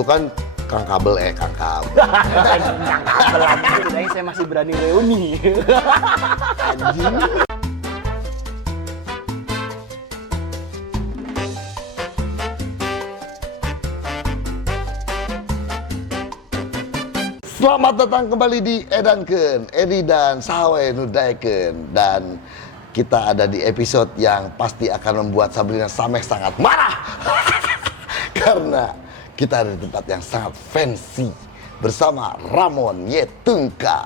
Lu kan Kang Kabel. Kang Kabel aja, saya masih berani reuni. Anjing. Selamat datang kembali di Edankeun, Edi dan Sawe Nudaikeun. Dan kita ada di episode yang pasti akan membuat Sabrina Sameh sangat marah. Karena kita ada di tempat yang sangat fancy bersama Ramon Yetunka.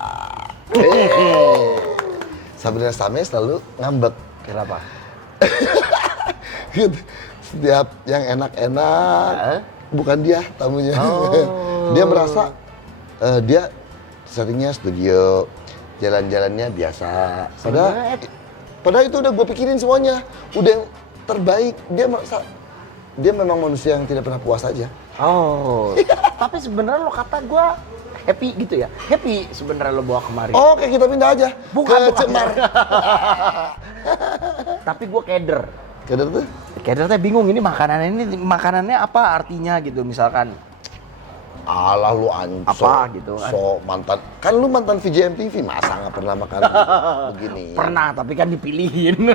Sabrina Sameh selalu ngambek. Kenapa? Setiap yang enak-enak, bukan dia tamunya. Dia merasa dia seringnya studio, jalan-jalannya biasa. Padahal itu udah gue pikirin semuanya, udah yang terbaik. Dia memang manusia yang tidak pernah puas aja. Oh, tapi sebenarnya lo kata gue happy gitu ya? Happy sebenarnya lo bawa kemari. Oh, oke, kita pindah aja ke Cemar. Tapi gue keder. Keder tuh? Keder tuh bingung ini makanannya apa artinya gitu misalkan. Alah lu anjing. Apa gitu kan? So mantan, kan lu mantan VJ MTV, masa nggak pernah makan begini? Pernah, tapi kan dipilihin.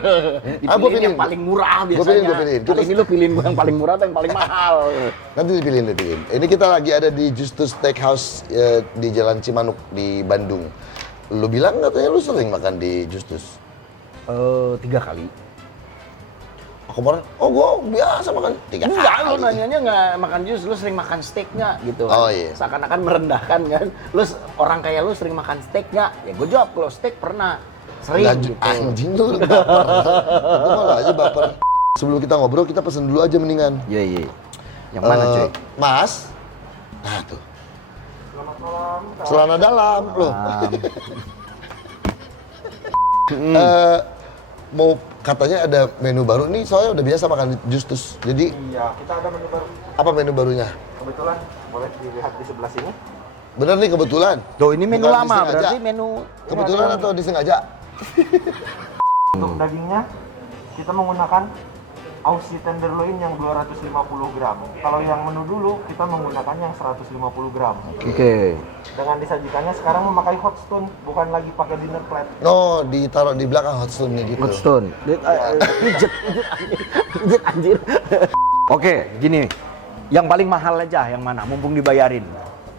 Dipilihin yang paling murah biasanya. Gue pilih. Kali ini lu pilihin yang paling murah atau yang paling mahal? Nanti dipilihin. Ini kita lagi ada di Justus Steakhouse di Jalan Cimanuk di Bandung. Lu bilang katanya lu sering makan di Justus? 3 kali. Kemarin, gue biasa makan 3 kali. Enggak, lu nanyanya nggak makan jus, lu sering makan steak nggak gitu kan? Oh iya. Seakan-akan merendahkan kan. Lu orang kayak lu sering makan steak nggak? Ya gue jawab kalau steak pernah. Sering gitu. Anjing lu baper. Itu malah aja baper. Sebelum kita ngobrol, kita pesen dulu aja mendingan. Iya. Yang mana cuy? Mas. Nah tuh. Selamat malam. Celana dalam loh. Mau katanya ada menu baru nih, soalnya udah biasa makan Justus. Jadi iya, kita ada menu baru. Apa menu barunya? Kebetulan boleh dilihat di sebelah sini. Bener nih kebetulan. Tuh ini menu Bukan lama, disengaja. berarti menu Kebetulan atau disengaja? Untuk dagingnya kita menggunakan Aussie tenderloin yang 250 gram. Kalau yang menu dulu kita menggunakan yang 150 gram. Oke. Dengan disajikannya sekarang memakai hot stone, bukan lagi pakai dinner plate. No, ditaruh di belakang hot stone-nya gitu. Hot stone. Pijet anjir. Oke, gini. Yang paling mahal aja yang mana? Mumpung dibayarin.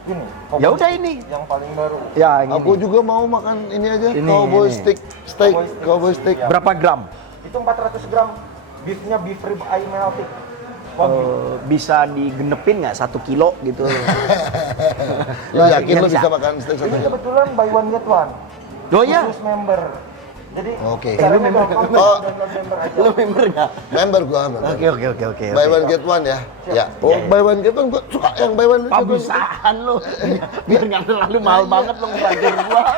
Gini. Ya udah ini. Yang paling baru. Ya, yang Aku ini. juga mau makan ini aja, Ini, cowboy ini. steak. Cowboy steak. Ya. Berapa gram? Itu 400 gram. Beefnya beef rib eye melting. Bisa digenepin nggak 1 kilo gitu? Lu yakin lu bisa makan steak Ini satu? kebetulan buy one get one. Oh ya? Khusus member. Jadi Oke. caranya Lu member gampang, Oh. download member aja. Lu member nggak? Member gua, member. Oke. Buy one get one ya. Ya. Oh, buy one get one gua suka yang buy one get one. Pabisaan lu. Biar nggak terlalu mahal banget lu ngelanjur gua.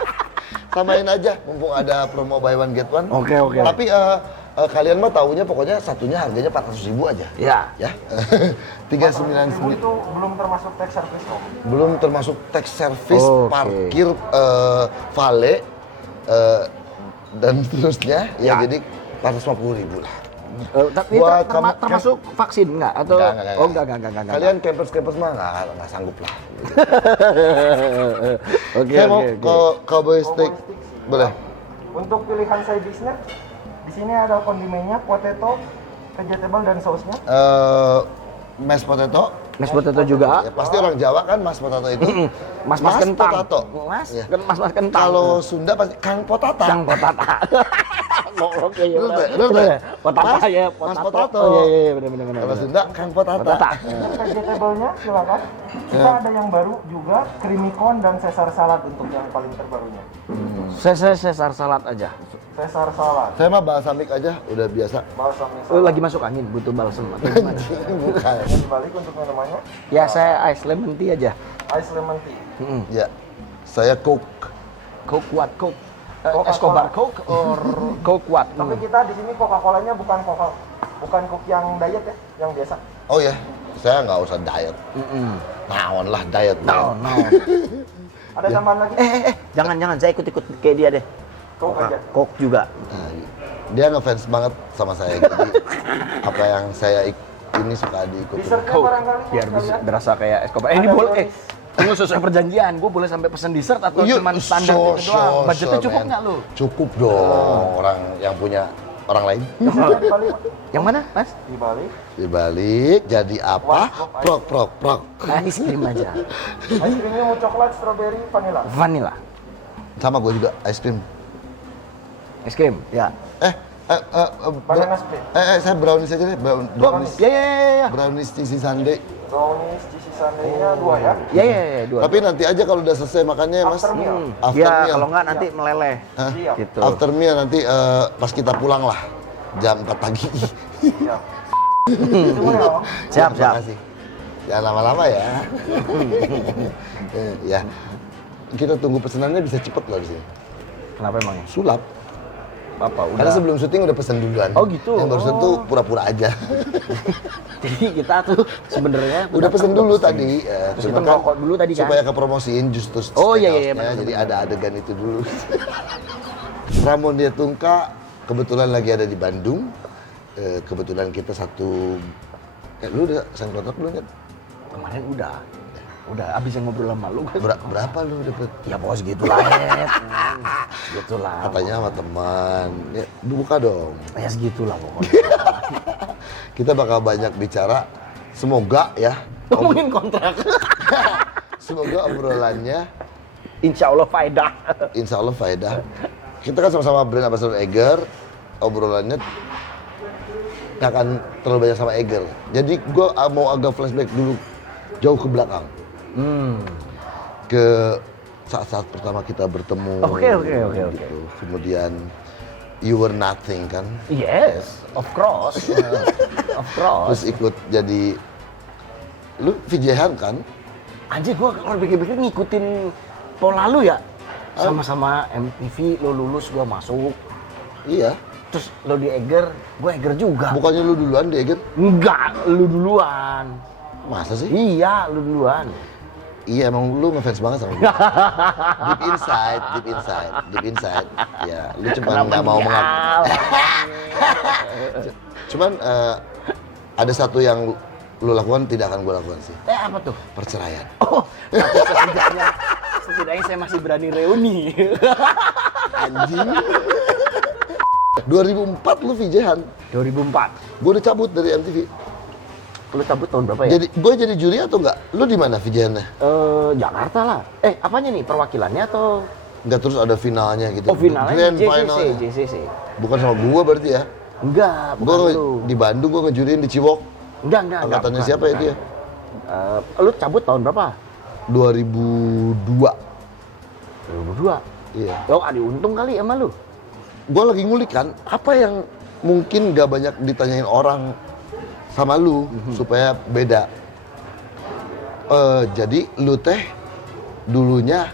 Samain aja mumpung ada promo buy one get one. Oke. Tapi kalian mah taunya pokoknya satunya harganya 400.000 aja. Ya. Ya. Itu 399. belum termasuk tax service kok. Belum termasuk tax service, Oke. parkir, vale, dan seterusnya. Ya, jadi 450.000 lah. Tapi Buat termasuk vaksin nggak? Atau Enggak. Oh enggak. Kalian campers mah nggak sanggup lah. Oke. Saya mau ke cowboy steak. Boleh. Untuk pilihan side dish-nya, di sini ada kondimennya, potato, vegetable dan sausnya. Mashed potato. Mashed potato juga. Ya, pasti orang Jawa kan mashed potato itu. Mas kentang. Potato. Mas Iya. mas kentang. Kalau Sunda pasti Kang Potata. Kang potata. Oke ya. Bener. Potata ya, Mas potato. potato. Oh, iya benar. Kalau Sunda Kang Potata. Potata. Vegetable-nya silakan. Kita ada yang baru juga, creamy corn dan Caesar salad untuk yang paling terbarunya. Caesar salad aja. Caesar salad, Saya mah balsamik aja, udah biasa. balsamnya Lu salad. lagi masuk angin, butuh balsam atau gimana? Bukan. Dan dibalik untuk minumannya, Ya saya ice lemon tea aja. ice lemon tea. Ya. Saya Coke. Coke what? Coke. Coca-Cola. Escobar Coke or Coke what? Tapi kita di sini Coca-Colanya bukan Coke yang diet ya, yang biasa. Oh ya, saya nggak usah diet. Naon lah diet. No. Ada tambahan lagi? Jangan, saya ikut kayak dia deh. Coke aja. Coke juga. Nah, dia ngefans banget sama saya. Jadi apa yang saya ini suka diikutin. Dessertnya Kau barangkali biar bisa sekalian. berasa kayak es kopi. Ini Ada boleh. brownies. Tunggu sesuai perjanjian. Gue boleh sampai pesan dessert atau Yuk, cuma standar gitu doang? Budgetnya cukup man. nggak lo? Cukup dong, orang yang punya orang lain. Di Bali, Yang mana, Mas? di Bali, Dibalik jadi apa? Prok prok prok. Es krim aja. es krimnya mau coklat, strawberry, vanilla. Vanilla. Sama gue juga es krim. Es krim. Ya. Banana split. Saya brownies aja deh, brownies. Ya. Brownies cheesy sundae. Brownies, cheesy sundae-nya 2 ya. Ya, dua. Tapi nanti aja kalau udah selesai makannya Mas. After meal. After Ya, meal. kalau nggak nanti meleleh. Hah? Siap. Gitu. After meal nanti pas kita pulang lah jam 4 pagi. Siap. Tunggu ya, Om. Siap. Terima kasih. Jangan lama-lama ya. Ya. Kita tunggu pesenannya bisa cepet loh di sini. Kenapa emangnya? Sulap. Apa? Karena sebelum syuting udah pesen duluan. Oh, gitu. Yang barusan tuh pura-pura aja. Jadi kita tuh sebenarnya Udah pesen dulu tadi. Terus cuma kita ngerokok dulu tadi kan? supaya kepromosiin justru Oh, iya, steakhouse-nya, benar, jadi benar. ada adegan itu dulu. Ramon Dia Tungka kebetulan lagi ada di Bandung. Kebetulan kita satu. Lu udah sign kontrak belum kan? Kemarin udah abis yang ngobrol sama lu. Berapa lu dapet? Ya bos segitulah, Ed. Segitulah. Katanya sama teman. Ya, buka dong. Ya segitulah pokoknya. Kita bakal banyak bicara. Semoga ya. Ngomongin kontrak. Semoga obrolannya Insya Allah faedah. insya Allah faedah. Kita kan sama-sama brand ambassador Eger, obrolannya nggak akan terlalu banyak sama Eger. Jadi gue mau agak flashback dulu, jauh ke belakang. Ke saat-saat pertama kita bertemu. Oke. gitu. Kemudian you were nothing kan, Yes, of course. Of course. terus ikut jadi, lu VJ-han kan? Anjir, gua kalau pikir-pikir ngikutin pola lu ya. Sama-sama MTV, lo lulus, gua masuk. Iya. Terus lo di Eger, gua Eger juga. Bukannya lu duluan di Eger? Enggak, lu duluan. Masa sih? Iya, lu duluan. Iya, emang lu ngefans banget sama gue. Deep inside. Ya, lu cuma nggak mau mengaku. Cuman ada satu yang lu lakukan tidak akan gue lakukan sih. Apa tuh? Perceraian. Oh, tapi setidaknya saya masih berani reuni. Anjing. 2004 lu VJ-han. 2004. Gue udah cabut dari MTV. Lu cabut tahun berapa ya? Jadi gue jadi juri atau enggak? Lu di mana VJ-hannya? Jakarta lah. Apanya nih? Perwakilannya atau? Enggak, terus ada finalnya gitu. Oh, finalnya Grand JCC, finalnya. JCC. Bukan sama gue berarti ya? Enggak, Gue bukan lu. di Bandung gue ngejuriin di Ciwok. Enggak. Angkatannya bukan, siapa bukan. itu ya? Lu cabut tahun berapa? 2002. 2002. Iya. Lo ada untung kali sama lu? Gue lagi ngulik kan, apa yang mungkin gak banyak ditanyain orang sama lu supaya beda. Jadi lu teh dulunya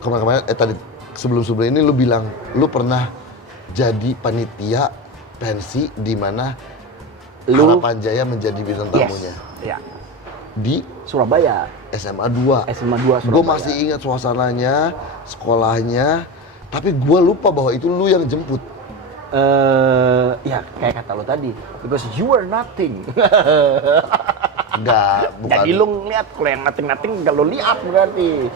kemarin tadi sebelum ini lu bilang lu pernah jadi panitia pensi di mana Lu- Harapan Jaya menjadi bintang tamunya Ya. di Surabaya. SMA 2. SMA 2 Surabaya. Gue masih ingat suasananya, sekolahnya, tapi gue lupa bahwa itu lu yang jemput. Ya kayak kata lo tadi, because you are nothing. Enggak, bukan. Jadi lu ngeliat kalau yang nothing gak lo lihat berarti.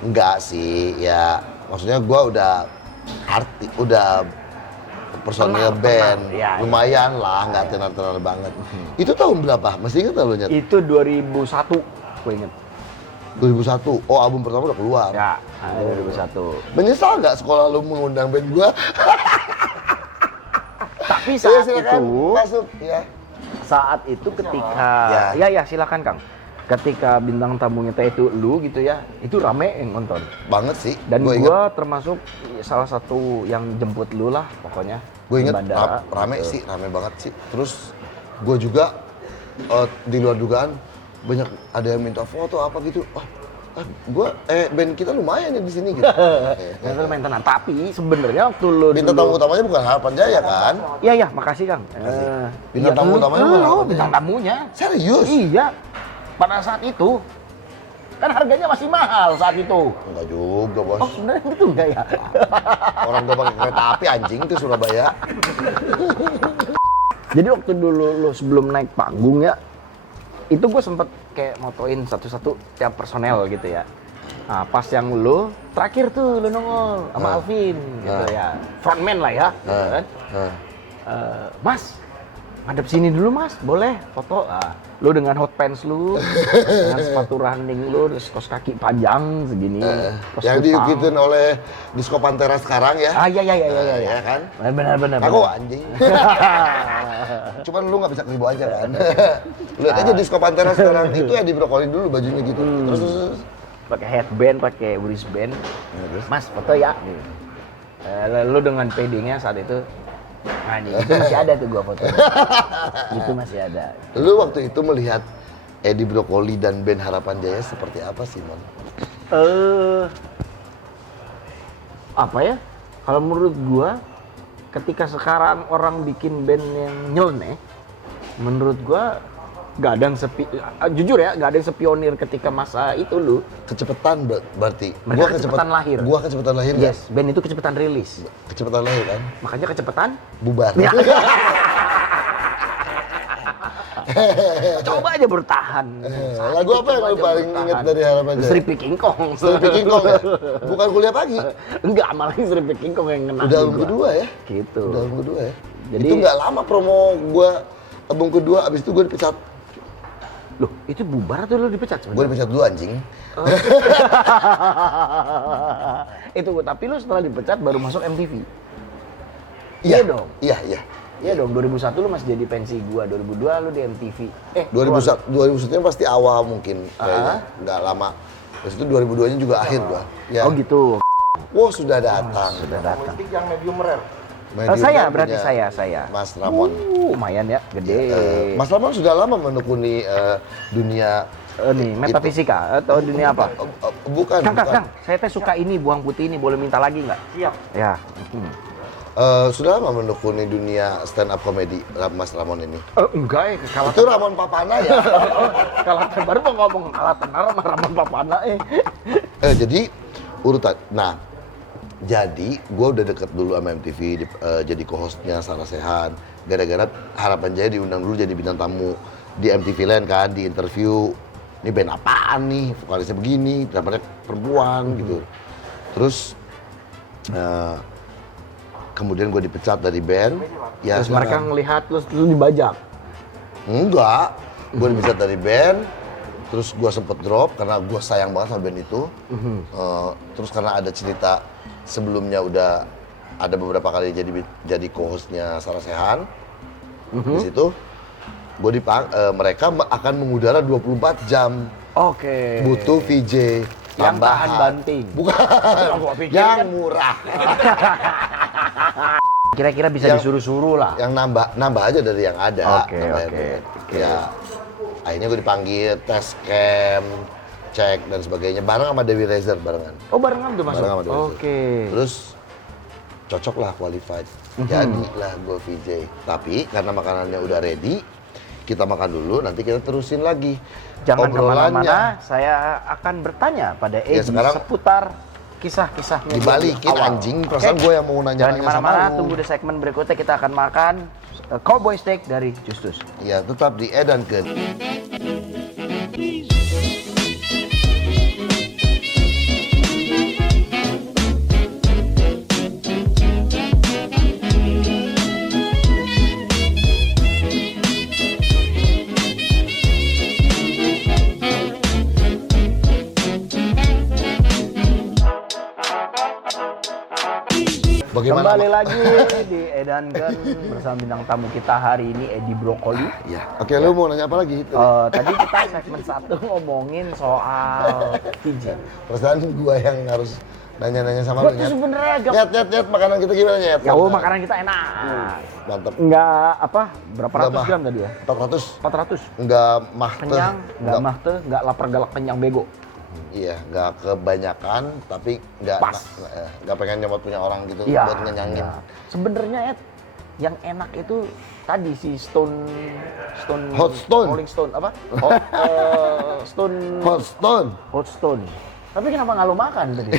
Enggak sih, ya maksudnya gue udah personil Kenal, band, ya, lumayan lah, nggak tenar-tenar banget. Itu tahun berapa? Masih ingat nggak lu Nyet? Itu 2001, gue inget. 2001. Oh, album pertama udah keluar. Ya, 2001. Menyesal nggak sekolah lu mengundang band gua? Tapi Ya, saat silakan itu, masuk ya. saat itu ketika, Ya. ya silakan Kang. Ketika bintang tamunya teh itu lu gitu ya, itu rame yang nonton. Banget sih. Dan Gua gua ingat, termasuk salah satu yang jemput lu lah pokoknya. gue di inget bandara. rame Gitu. sih, rame banget sih. Terus gue juga di luar dugaan banyak ada yang minta foto apa gitu. Band kita lumayan ya di sini gitu. Yang itu main tenang. Tapi sebenarnya waktu lu Bintang tamu utamanya bukan Harapan Jaya kan? Iya, makasih Kang. Bintang tamu utamanya lu, bukan Harapan bintang Jaya. tamunya. Serius? Iya. Pada saat itu kan harganya masih mahal saat itu. Enggak juga, Bos. Oh, sebenarnya gitu enggak ya? Orang gua pakai kereta api anjing ke Surabaya. Jadi waktu dulu lu sebelum naik panggung ya, itu gue sempet kayak motoin satu-satu tiap personel gitu ya. Nah, pas yang lu terakhir tuh lu nongol sama Alvin gitu ya, frontman lah ya, gitu kan. Mas, ngadep sini dulu mas, boleh foto? Lu dengan hot pants lu, dengan sepatu running lu, terus kaos kaki panjang segini. Yang diukitin oleh Disco Pantera sekarang ya. Iya. Ya kan? Benar. Aku anjing. Cuman lu nggak bisa keribu aja kan. Lihat aja Disco Pantera sekarang itu ya dibrokolin dulu bajunya gitu. Terus. Pakai headband, pakai wristband. Mas, foto ya. Lu dengan PD-nya saat itu, nah itu masih ada tuh gua foto. Itu masih ada. Lu waktu itu melihat Edi Brokoli dan band Harapan Jaya seperti apa sih, Mon? Apa ya? Kalau menurut gua, ketika sekarang orang bikin band yang nyeleneh, menurut gua nggak ada yang jujur ya, nggak ada yang sepionir ketika masa itu lu. Kecepatan berarti. Mereka kecepatan lahir. Gua kecepatan lahir nggak? Yes, band itu kecepatan rilis. Kecepatan lahir kan? Makanya kecepatan Bubar. ya. Coba aja bertahan. Lagu apa yang lu paling inget dari Harapan Jaya? Seripi King Kong. Seripi King Kong ya? Bukan Kuliah Pagi? Enggak, malah Seripi King Kong yang ngena. Udah album kedua ya? Gitu. Udah album kedua ya? Jadi itu nggak lama promo gua album kedua, abis itu gua dipecat. Loh, itu bubar atau lu dipecat sebenarnya? Gua dipecat dulu anjing. Itu, tapi lu setelah dipecat baru masuk MTV. Iya dong. Iya. Iya dong, 2001 lu masih jadi pensi gua, 2002 lu di MTV. 2001 pasti awal mungkin kayaknya. Nggak lama. Terus itu 2002-nya juga akhir gua. Ya. Oh gitu. Wow, sudah datang. Sudah datang. Stick yang medium rare. Saya berarti saya. Mas Ramon. Lumayan ya, gede. Mas Ramon sudah lama menekuni dunia Nih, metafisika atau dunia apa? Bukan. Kang, saya teh suka ini buang putih ini, boleh minta lagi nggak? Siap. Ya. Sudah lama menekuni dunia stand up comedy Mas Ramon ini. Enggak ya, kalah Itu Ramon Papana ya. kalatan baru mau ngomong kalah tenar sama Ramon Papana Jadi urutan. Nah, jadi gue udah deket dulu sama MTV, jadi co-hostnya Sarah Sechan. Gara-gara Harapan Jaya diundang dulu jadi bintang tamu di MTV Land kan, di interview. Ini band apaan nih, vokalisnya begini, dapetnya perempuan gitu. Terus kemudian gue dipecat dari band. Ya, Terus mereka ngelihat lu dibajak. Enggak, gue dipecat dari band. Terus gue sempet drop karena gue sayang banget sama band itu. Terus karena ada cerita sebelumnya udah ada beberapa kali jadi co-hostnya Sarah Sechan. Di situ mereka akan mengudara 24 jam. Oke. Butuh VJ Yang tahan tambahan. banting. Bukan. Gua pikir Yang kan- murah. Kira-kira bisa disuruh-suruh lah. Yang nambah aja dari yang ada. Oke. Ya, akhirnya gue dipanggil tes cam, cek dan sebagainya bareng sama Dewi Rezer barengan. Oh, barengan tuh masuk. Bareng sama Dewi Rezer. Oke. Terus cocok lah qualified. Jadilah gue VJ. Tapi karena makanannya udah ready, kita makan dulu, nanti kita terusin lagi. Jangan obrolannya. kemana-mana, saya akan bertanya pada Edi sekarang- seputar kisah-kisahnya. Dibalikin awal. anjing, perasaan gue yang mau Jangan nanya-nanya sama kemana-mana, lu. tunggu di segmen berikutnya kita akan makan cowboy steak dari Justus. Ya, tetap di Edanken. Bagaimana? Kembali lagi di Edankan bersama bintang tamu kita hari ini Edi Brokoli. Ya, oke, lu mau nanya apa lagi? Tadi kita segmen 1 ngomongin soal VJ. Perasaan gua yang harus nanya-nanya sama Gua lu, tuh Nyet. sebenarnya agak Nyet, makanan kita gimana, Nyet? ya makanan kita enak. Mantep. Enggak apa? Berapa Nggak ratus mah. gram tadi ya? 400. 400. Enggak mah teh. Kenyang, enggak mah teh, enggak lapar galak kenyang bego. Iya, enggak kebanyakan, tapi enggak Pas. enggak pengen nyomot punya orang gitu Iya. buat ngenyangin. Iya. Sebenarnya Ed, yang enak itu tadi si Stone Hot Stone. Rolling Stone apa? Stone Hot Stone. Hot Stone. Tapi kenapa nggak lu makan tadi?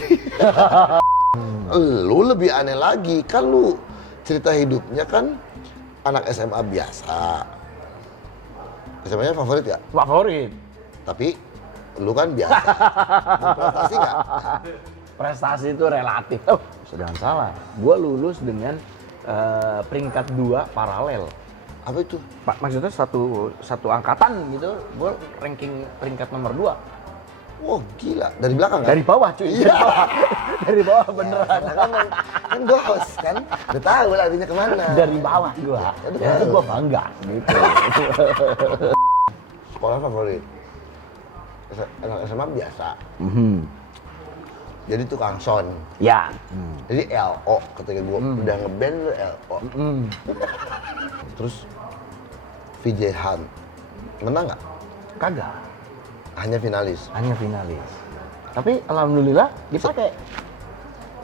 Lu lebih aneh lagi, kan lu cerita hidupnya kan anak SMA biasa. SMA-nya favorit ya? Favorit. Tapi lu kan biasa. Prestasi nggak? Prestasi itu relatif. Oh, sedang salah. Gua lulus dengan peringkat 2 paralel. Apa itu? Pak, maksudnya satu angkatan gitu, gue ranking peringkat nomor 2. Wah gila, dari belakang kan? Dari bawah cuy, dari bawah. Dari bawah beneran. Kan gue host kan, udah tahu lah artinya kemana. Dari bawah gua. Ya itu gua bangga gitu. Sekolah favorit? Anak SMA biasa, jadi tukang sound. Ya. Jadi LO ketika gue udah ngeband lu LO. Terus VJ Han, menang nggak? Kagak. Hanya finalis. Hanya finalis. Tapi alhamdulillah dipakai.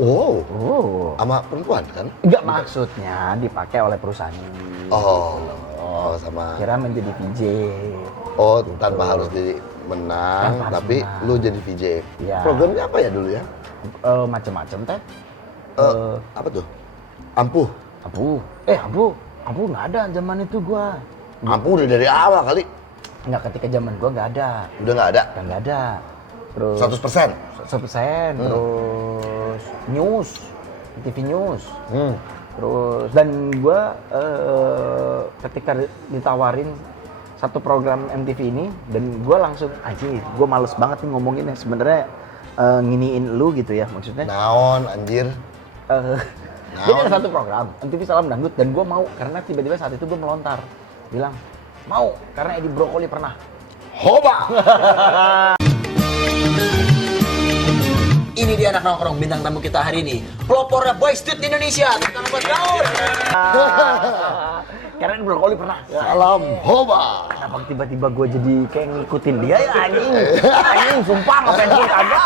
Oh, Oh. sama perempuan kan? Enggak, maksudnya dipakai oleh perusahaan. Oh, sama. Kira menjadi VJ. Oh, tanpa harus jadi menang, Tanpa harus tapi menang. lu jadi VJ. Iya. Programnya apa ya dulu ya? Macem-macem teh. Apa tuh? Ampuh. Ampuh nggak ada zaman itu gua. Ampuh udah dari awal kali. Nggak, ketika zaman gua nggak ada. Udah nggak ada. Nggak ada. Terus 100%. 100%. Terus news, TV news. Hmm. Terus dan gue ketika ditawarin satu program MTV ini dan gue langsung anjir, gue males banget nih ngomonginnya sebenarnya nginiin lu gitu ya maksudnya. Naon anjir. Jadi ada satu program MTV Salam Dangdut dan gue mau karena tiba-tiba saat itu gue melontar bilang mau karena Edi Brokoli pernah. Hoba. Ini dia anak nongkrong bintang tamu kita hari ini. Pelopornya Boys Street Indonesia. Tentang buat gaul. Karena Edi Brokoli pernah. Salam hoba. Kenapa tiba-tiba gue jadi kayak ngikutin dia ya anjing. Anjing sumpah ngapain gue kagak.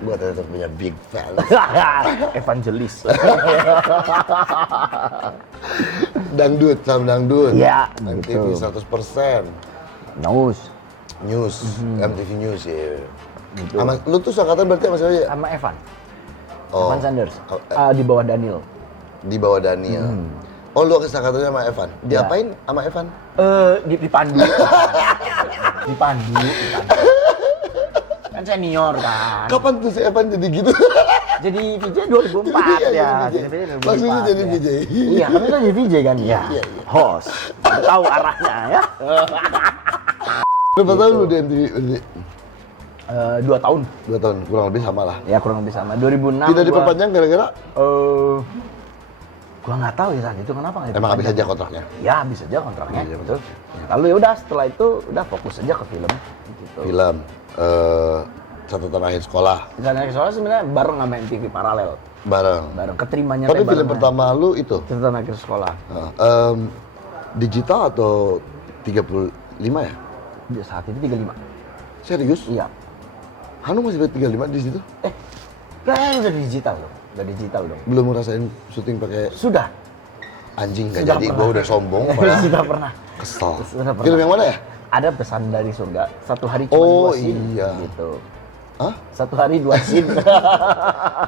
Gua tetap punya big fan. Evangelis. Dangdut, salam dangdut. Iya, MTV betul. 100%. News. News, MTV News ya. Betul. Sama, lu tuh seangkatan berarti sama siapa ya? Sama Evan. Oh. Evan Sanders. Oh, Di bawah Daniel. Di bawah Daniel. Oh, lu kesangkatannya sama Evan. Iya. Diapain sama Evan? Dipandu. Dipandu. Kan senior kan. Kapan tuh si Evan jadi gitu? Jadi VJ 2004 ya. Jadi Jadi VJ 2004 Maksudnya jadi ya. VJ. Iya, kami kan jadi VJ kan. Iya. Iya. Host. Tahu arahnya ya. Berapa tahun lu di MTV? 2 tahun. 2 tahun, kurang lebih sama lah. Ya kurang lebih sama. 2006. Tidak diperpanjang gara-gara? Gua nggak tahu ya saat itu kenapa nggak Emang habis diperpanjang. aja kontraknya? Ya habis aja kontraknya. Iya, Betul. Lalu ya udah setelah itu udah fokus aja ke film. Gitu. Film, catatan akhir sekolah, Dan akhir soalnya sebenarnya bareng sama MTV paralel. bareng. Bareng keterimanya. Tapi teh film barengan. pertama lu itu? Catatan akhir sekolah. Digital atau 35 ya? Dia saat itu 35. Serius? Iya. Hanu masih ada 35 di situ? Kan udah digital loh. Udah digital dong. Belum ngerasain syuting pakai Sudah. anjing nggak Sudah jadi, pernah. gua udah sombong malah. Sudah pernah. Kesel. Sudah pernah. Film yang mana ya? Ada pesan dari surga. Satu hari cuma Oh, 2 scene. iya. Gitu. Hah? Satu hari 2 scene.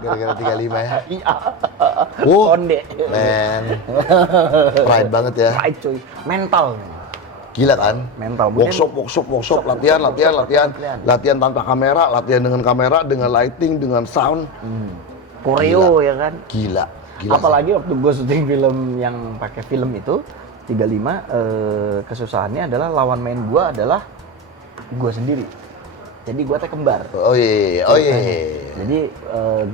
Gara-gara 35 ya? Iya. Oh, Konde. man. Pride banget ya. Right cuy. Mental. Gila kan? Mental. Workshop, latihan tanpa kamera, latihan dengan kamera, dengan lighting, dengan sound. Koreo ya kan. Gila. Apalagi waktu gue syuting film yang pakai film itu 35 kesusahannya adalah lawan main gue adalah gue sendiri. Jadi gue teh kembar. Oh iya. Jadi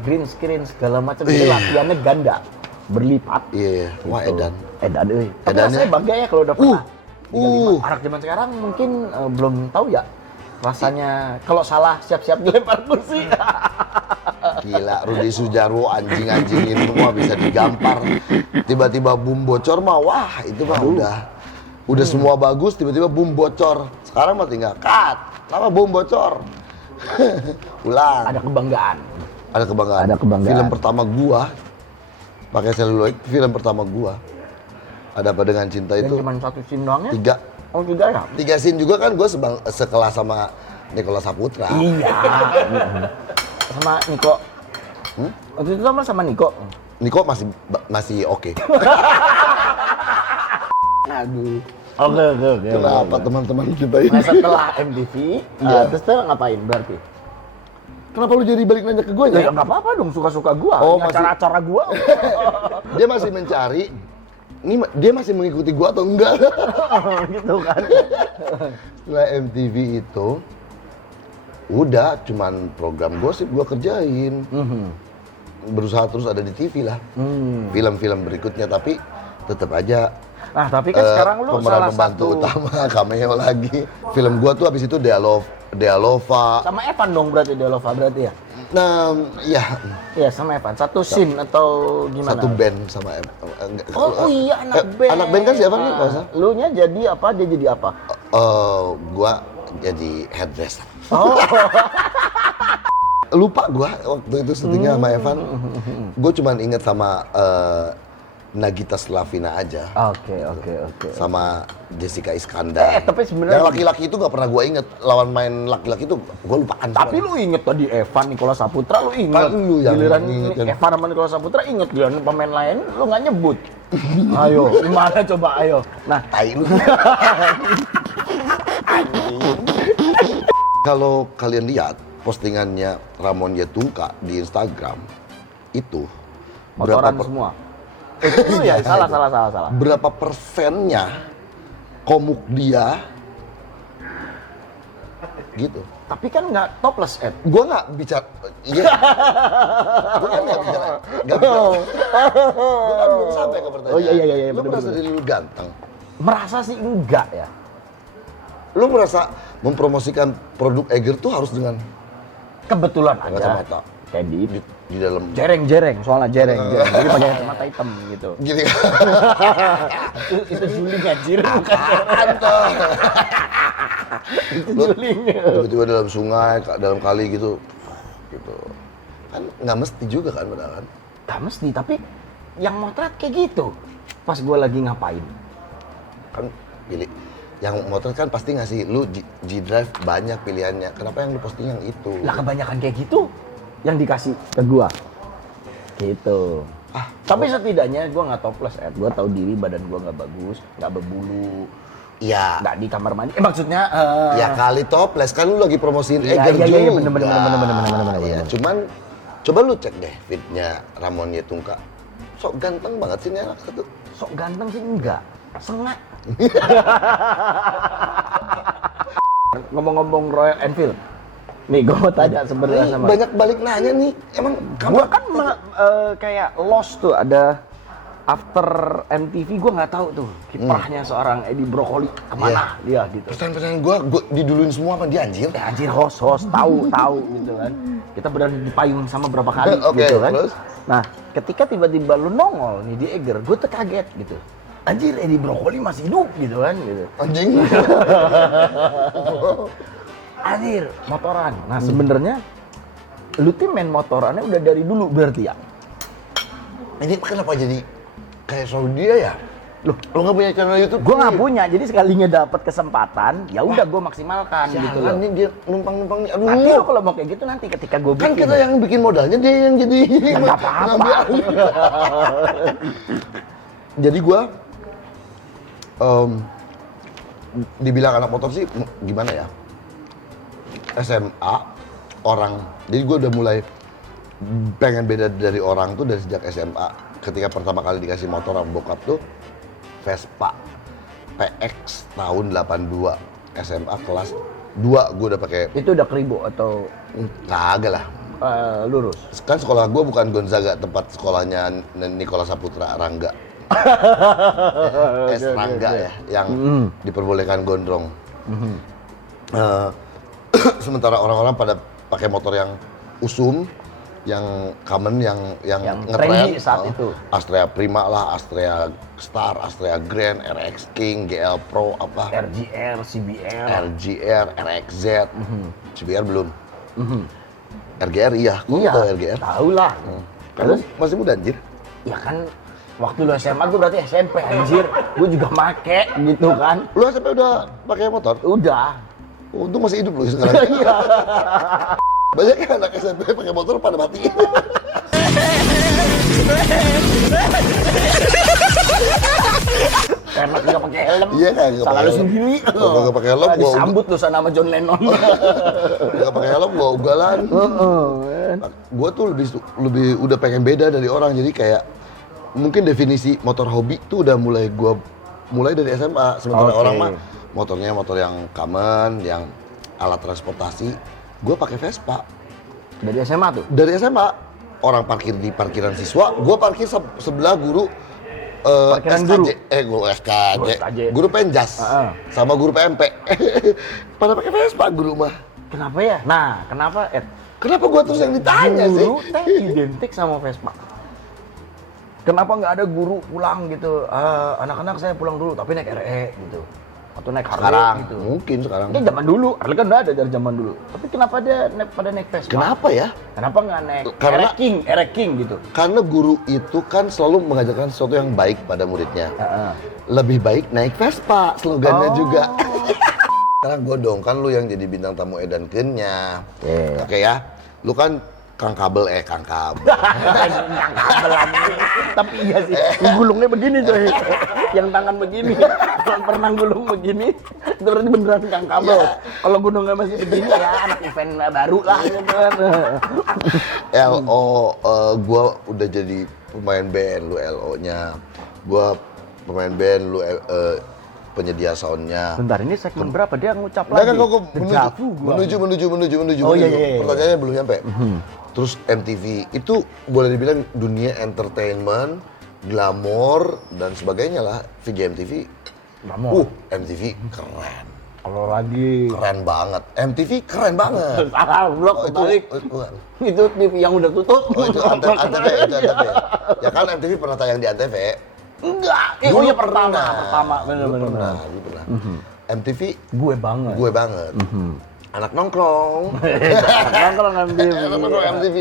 green screen segala macam. Jadi latihannya ganda, berlipat. Iya. Wah, Gitu. edan. Edan euy. Tapi Edannya- rasanya bangga ya kalau udah pernah. 35. 35. Anak zaman sekarang mungkin belum tahu ya rasanya kalau salah siap-siap dilempar kursi. Gila, Rudi Sudjarwo anjing-anjing itu semua bisa digampar. Tiba-tiba boom bocor mah, wah itu mah udah semua bagus, tiba-tiba boom bocor. Sekarang mah tinggal cut, lama boom bocor. Ulang. Ada kebanggaan. Ada kebanggaan. Ada kebanggaan. Film pertama gua pakai seluloid, film pertama gua. Ada apa dengan cinta Yang itu? cuma satu scene doang ya? 3 Oh 3 ya? 3 scene juga kan gua sekelas sama Nicholas Saputra. Iya. Sama Niko. Waktu itu sama Niko. Niko masih oke. Aduh. Oke. Kenapa teman-teman kita ini? Nah setelah MTV, terus tuh ngapain berarti? Kenapa lu jadi balik nanya ke gue Ya ya? nggak apa-apa dong, suka-suka gua. Oh, Ini masih- acara-acara gua. Dia masih mencari. Dia masih mengikuti gua atau enggak? Gitu kan. Setelah MTV itu udah cuman program gosip gua kerjain. Berusaha terus ada di TV lah. Film-film berikutnya tapi tetap aja Nah tapi kan sekarang lu pemeran salah pembantu satu utama cameo lagi. Film gua tuh habis itu Dealova. sama Evan dong berarti Dealova berarti ya? Nah, ya Iya sama Evan, satu scene atau gimana? satu band sama Oh iya anak band. Anak band kan siapa nih? Nggak usah. Lu nya jadi apa? Dia jadi apa? Gua jadi headdresser. Oh. Lupa gua waktu itu syutingnya sama Evan. Gua cuman inget sama Nagita Slavina aja. Oke. Sama Jessica Iskandar. Tapi sebenarnya yang laki-laki itu nggak pernah gua inget. Lawan main laki-laki itu gua lupakan. Tapi semua. lu inget tadi Evan Nikola Saputra lu inget. Kan lu yang Giliran ingetin. Evan sama Nikola Saputra inget, giliran pemain lain lu nggak nyebut. Ayo, gimana coba ayo. Nah, Tai lu. Kalau kalian lihat postingannya Ramon Yetungka di Instagram itu motoran semua. Itu ya salah. berapa persennya komuk dia gitu. Tapi kan nggak topless Ed. Gua nggak bicara, iya. Gua kan nggak bicara. Gua kan belum sampai ke pertanyaan. Oh, iya, Lu bener, merasa bener. diri lu ganteng? Merasa sih enggak ya. Lu merasa mempromosikan produk Eger tuh harus dengan Kebetulan aja. kacamata Kayak di dalam jereng, soalnya jereng. Jadi pakai kacamata hitam gitu. gini kan? itu juling anjir, bukan Apaan tuh? itu Lu juling. tiba-tiba dalam sungai, dalam kali gitu kan nggak mesti juga kan padahal kan. Gak mesti, tapi yang motret kayak gitu. Pas gue lagi ngapain? Kan pilih yang motor kan pasti ngasih lu G-Drive banyak pilihannya. Kenapa yang lu posting yang itu? Lah kebanyakan kayak gitu yang dikasih ke gua. Gitu. Tapi setidaknya gua nggak toples, Ed. Gua tahu diri, badan gua nggak bagus, nggak berbulu, Iya. nggak di kamar mandi. Maksudnya Ya kali toples kan lu lagi promosiin Iya, Eger iya, juga. bener. Iya, cuman coba lu cek deh feednya Ramon Yetungka. Sok ganteng banget sih ini anak satu. sok ganteng sih enggak, sengak. Ngomong-ngomong Royal Enfield. Nih gua mau tanya sebenarnya Nih, sama banyak balik nanya nih. Emang gua kan kayak lost tuh, ada after MTV gua nggak tahu tuh kiprahnya seorang Edi Brokoli kemana dia gitu. pertanyaan-pertanyaan gua diduluin semua apa dia anjir? Ya anjir host tahu gitu kan. Kita berada di payung sama berapa kali Oke, gitu kan. terus? Nah, ketika tiba-tiba lu nongol nih di Eger, gua tuh kaget gitu. Anjir Edi Brokoli masih hidup gitu kan gitu. Anjing. Anjir, motoran. Nah, sebenarnya lu tim main motorannya udah dari dulu berarti ya? Ini kenapa jadi kayak selalu dia ya? Loh, lu nggak punya channel YouTube? Gua nggak punya, jadi sekalinya dapat kesempatan, ya udah gua maksimalkan gitu loh. Jalan nih dia numpang-numpang nih. Aduh. Nanti lu kalau mau kayak gitu nanti ketika gua Kan bikin. kita yang bikin modalnya, dia yang jadi nggak apa-apa. ngambil alih. Jadi gua dibilang anak motor sih gimana ya? SMA orang, jadi gua udah mulai pengen beda dari orang tuh dari sejak SMA. Ketika pertama kali dikasih motor sama bokap tuh Vespa PX tahun 82, SMA kelas 2 gua udah pakai. Itu udah keribu atau Kagak lah. lurus? Kan sekolah gue bukan Gonzaga, tempat sekolahnya Nikola Saputra Rangga. Rangga ya, yang diperbolehkan gondrong. Sementara orang-orang pada pakai motor yang usum, yang common, yang trendy saat itu. Astrea Prima lah, Astrea Star, Astrea Grand, RX King, GL Pro, apa? RGR, CBR. RGR, RXZ, CBR belum. RGR iya, kamu Iya, tahu RGR? tahu lah. Terus masih muda anjir. Ya kan waktu lu SMA gue berarti SMP anjir. Gue juga make gitu kan. Lu SMP udah pakai motor? Udah. Untung masih hidup lu sekarang. Iya. Banyak kan anak SMP pakai motor pada mati. Enak nggak pakai helm. Iya kan, nggak Salah pakai lu helm. sendiri. Nggak pakai helm, gua disambut lu sana sama John Lennon. nggak pakai helm, gua ugalan. Gua tuh lebih udah pengen beda dari orang, jadi kayak mungkin definisi motor hobi tuh udah mulai dari SMA. Sementara Oke. orang mah motornya motor yang common, yang alat transportasi. Gua pakai Vespa. Dari SMA tuh. Dari SMA, orang parkir di parkiran siswa, gua parkir sebelah guru Parkiran SKJ, guru? guru SKJ, SKJ. guru Penjas, sama guru PMP. Pada pakai Vespa guru mah. Kenapa ya? Nah, kenapa Ed? Kenapa gua terus yang ditanya sih? Guru teh identik sama Vespa. Kenapa nggak ada guru pulang gitu? Anak-anak saya pulang dulu, tapi naik RE gitu. Atau naik Harley Sekarang, gitu. mungkin sekarang. Ini zaman dulu, Harley kan udah ada dari zaman dulu. Tapi kenapa dia pada naik Vespa? Kenapa ya? Kenapa nggak naik Karena- RE King gitu? Karena guru itu kan selalu mengajarkan sesuatu yang baik pada muridnya. Lebih baik naik Vespa, slogannya juga. Sekarang gue dong, kan lu yang jadi bintang tamu Edan Kennya. Iya. Oke ya, lu kan Kang Kabel. Yang kabelan. Tapi iya sih, gulungnya begini coy. Yang tangan begini. Kalau pernah gulung begini, itu berarti beneran Kang Kabel. Kalau gunungnya masih begini ya anak event baru lah gitu kan. LO, gue udah jadi pemain band, lu LO-nya. Gue pemain band, lu penyedia soundnya. Bentar, ini segmen berapa? Dia ngucap Nah, lagi. kan kok Dejavu gua. menuju. Oh, iya. Pertanyaannya belum nyampe. Terus MTV itu boleh dibilang dunia entertainment, glamour dan sebagainya lah. VG MTV. Glamour. MTV keren. Kalau lagi Keren banget. MTV keren banget. salah blok balik. Itu TV yang udah tutup. itu Antv. Ya kan MTV pernah tayang di Antv. Enggak. Dulu Oh iya pernah. pertama. Bener. Dulu pernah. MTV Gue banget. gue banget. Anak nongkrong. Nongkrong MTV. Anak nongkrong MTV.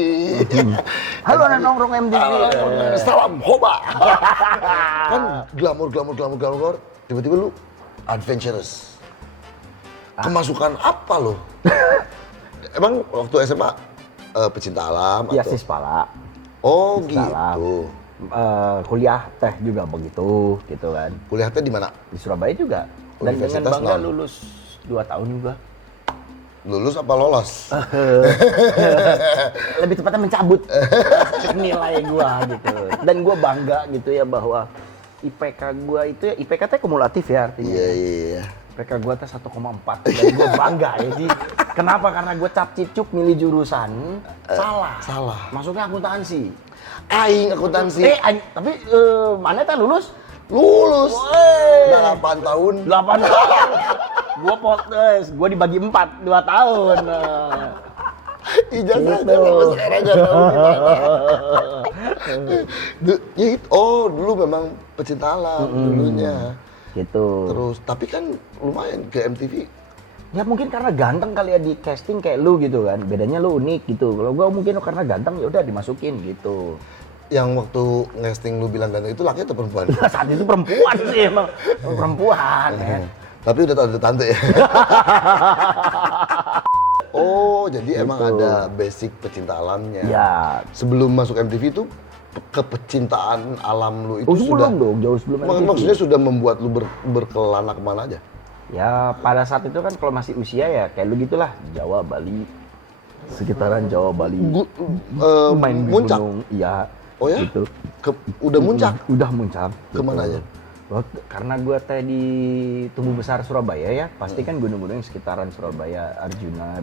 Halo anak nongkrong MTV. Salam hoba. Kan glamour. Tiba-tiba lu adventurous. Kemasukan apa lo? Emang waktu SMA pecinta alam Iya atau? sih pala. Oh Pecinta alam. gitu. Kuliah teh juga begitu gitu kan. Kuliahnya di mana? Di Surabaya juga. Dan dengan Universitas bangga non. lulus 2 tahun juga. Lulus apa lolos? Lebih tepatnya mencabut nilai gua gitu. Dan gua bangga gitu ya bahwa IPK gua itu ya IPK teh kumulatif ya artinya. Iya. IPK gua teh 1,4 dan gua bangga ya Ji. Kenapa? Karena gua cap cicuk milih jurusan salah. Masuknya akuntansi. Aing akuntansi. Tapi mana teh lulus? Lulus. Wey. 8 tahun. 8 tahun. Gua potes, gua dibagi 4, 2 tahun. Ijazahnya Gitu. sampai sekarang nggak tahu gimana. Dulu memang pecinta alam dulunya. Gitu. Terus, tapi kan lumayan ke MTV. Ya mungkin karena ganteng kali ya di casting kayak lu gitu kan. Bedanya lu unik gitu. Kalau gua mungkin karena ganteng ya udah dimasukin gitu. Yang waktu ngesting lu bilang ganteng itu laki atau perempuan? Saat itu perempuan sih emang. Perempuan ya. Tapi udah tante-tante ya. Oh, jadi emang Gitu. ada basic pecinta alamnya. Ya. Sebelum masuk MTV itu kepecintaan alam lu itu Oh, sudah sebelum dong, jauh sebelum MTV. maksudnya sudah membuat lu berkelana kemana aja? Ya pada saat itu kan kalau masih usia ya kayak lu gitulah. Jawa, Bali. Sekitaran Jawa, Bali. Main di muncak. gunung. Iya. Oh ya? Gitu. Udah muncak? Udah muncak. Kemana aja? Karena gue teh di tumbuh besar Surabaya ya, pasti kan gunung-gunung yang sekitaran Surabaya, Arjuna,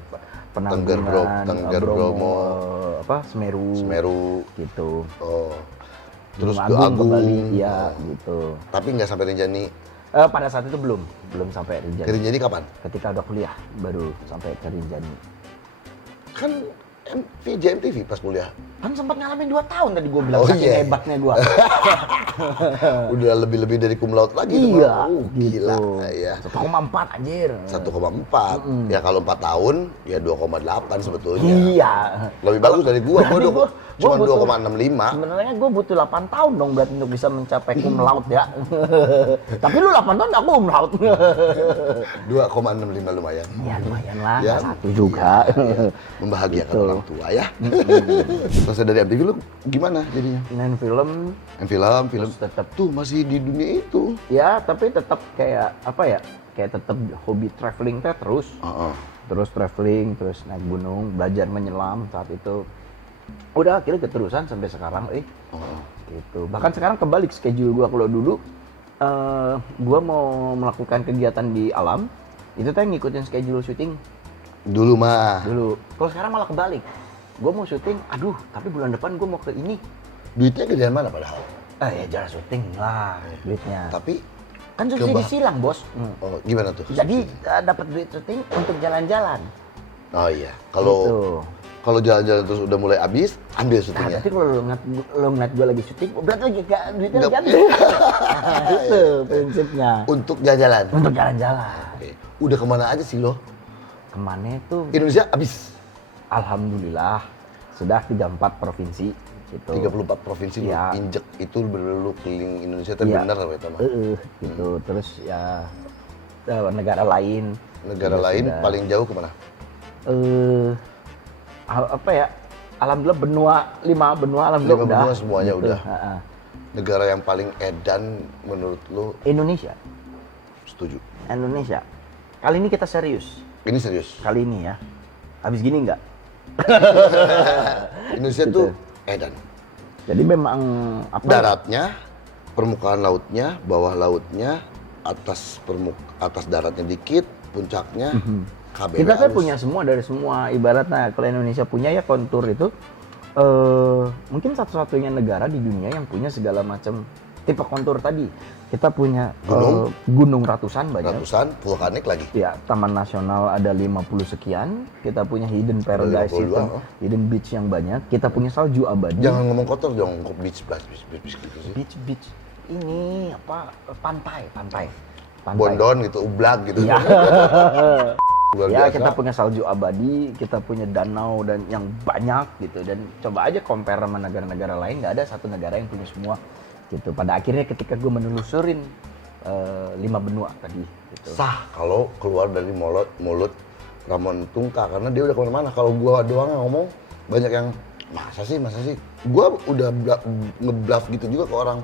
Penanggungan, Tengger-Bromo, Semeru, gitu. Oh. Terus Gunung ke Agung, Agung. ke Bali, ya gitu. Tapi nggak sampai Rinjani. Pada saat itu belum sampai Ke Rinjani. Rinjani kapan? Ketika udah kuliah baru sampai ke Rinjani. Kan JMTV pas kuliah. Kan sempat ngalamin 2 tahun tadi gue bilang, Oh, saking iya. hebatnya gue. Udah lebih-lebih dari cum laude lagi. Iya, Gila. gitu. Iya. 1,4 anjir. 1,4. Ya kalau 4 tahun ya 2,8 sebetulnya. Iya. Lebih bagus dari gua. Berarti Gua cuma butuh- 2,65. Sebenarnya gue butuh 8 tahun dong berarti untuk bisa mencapai cum laude ya. Tapi lu 8 tahun aku cum laude. 2,65 lumayan. Ya lumayan lah, Ya. satu juga. Membahagiakan Gitu. orang tua ya. Selesai dari MTV lu gimana jadinya? Main film Film terus tetap tuh masih di dunia itu. ya, tapi tetap kayak apa ya? Kayak tetap hobi traveling teh terus. Heeh. Terus traveling, terus naik gunung, belajar menyelam saat itu. Udah akhirnya keterusan sampai sekarang, Heeh. gitu. Bahkan sekarang kebalik schedule gua. Kalau dulu gua mau melakukan kegiatan di alam, itu teh ngikutin schedule syuting Dulu mah. dulu. Kalau sekarang malah kebalik. Gua mau syuting, aduh, tapi bulan depan gua mau ke ini. Duitnya gedean mana padahal? Ya jalan syuting lah duitnya. Tapi Kan subsidi Keba- silang, Bos. oh, gimana tuh? Jadi dapat duit syuting untuk jalan-jalan. Oh iya, kalau Gitu. kalau jalan-jalan terus udah mulai habis, ambil Nah, syutingnya. tapi kalau lo ngeliat gue lagi syuting, berarti lagi gak duitnya Nggak- ganti. Nah, itu prinsipnya. Untuk jalan-jalan. Untuk jalan-jalan. Oke. Udah kemana aja sih lo? Kemana itu? Indonesia habis. Alhamdulillah sudah 34 provinsi. Gitu. 34 provinsi Iya. lu injek itu bener-bener lu keliling Indonesia itu Iya. bener apa itu mah. Gitu. Terus ya negara lain. Negara juga lain sudah. paling jauh kemana? Apa ya? Alhamdulillah lima benua alhamdulillah Lima udah. benua semuanya Gitu. udah. Ha-ha. Negara yang paling edan menurut lu Indonesia. setuju? Indonesia. Kali ini kita serius. Ini serius. Kali ini ya. Habis gini enggak? Indonesia Gitu. tuh edan. Jadi memang apa? Daratnya, permukaan lautnya, bawah lautnya, atas daratnya dikit, puncaknya KB. Kita kan punya semua dari semua. Ibaratnya kalau Indonesia punya ya kontur itu mungkin satu-satunya negara di dunia yang punya segala macam tipe kontur tadi. Kita punya Gunung. gunung ratusan banyak. ratusan, vulkanik lagi. Ya, Taman Nasional ada 50 sekian. Kita punya hidden paradise 52, itu, oh. hidden beach yang banyak. Kita punya salju abadi. Jangan ngomong kotor dong, kok beach gitu sih. Beach ini apa? Pantai. Bondon gitu, Ublag gitu. Ya. Luar Ya, biasa. kita punya salju abadi, kita punya danau dan yang banyak gitu. Dan coba aja compare sama negara-negara lain, nggak ada satu negara yang punya semua gitu. Pada akhirnya ketika gue menelusurin 5 benua tadi gitu. Sah kalau keluar dari mulut Ramon Tungka karena dia udah kemana-mana. Kalau gua doang yang ngomong banyak yang masa sih. Gua udah ngebluff gitu juga ke orang.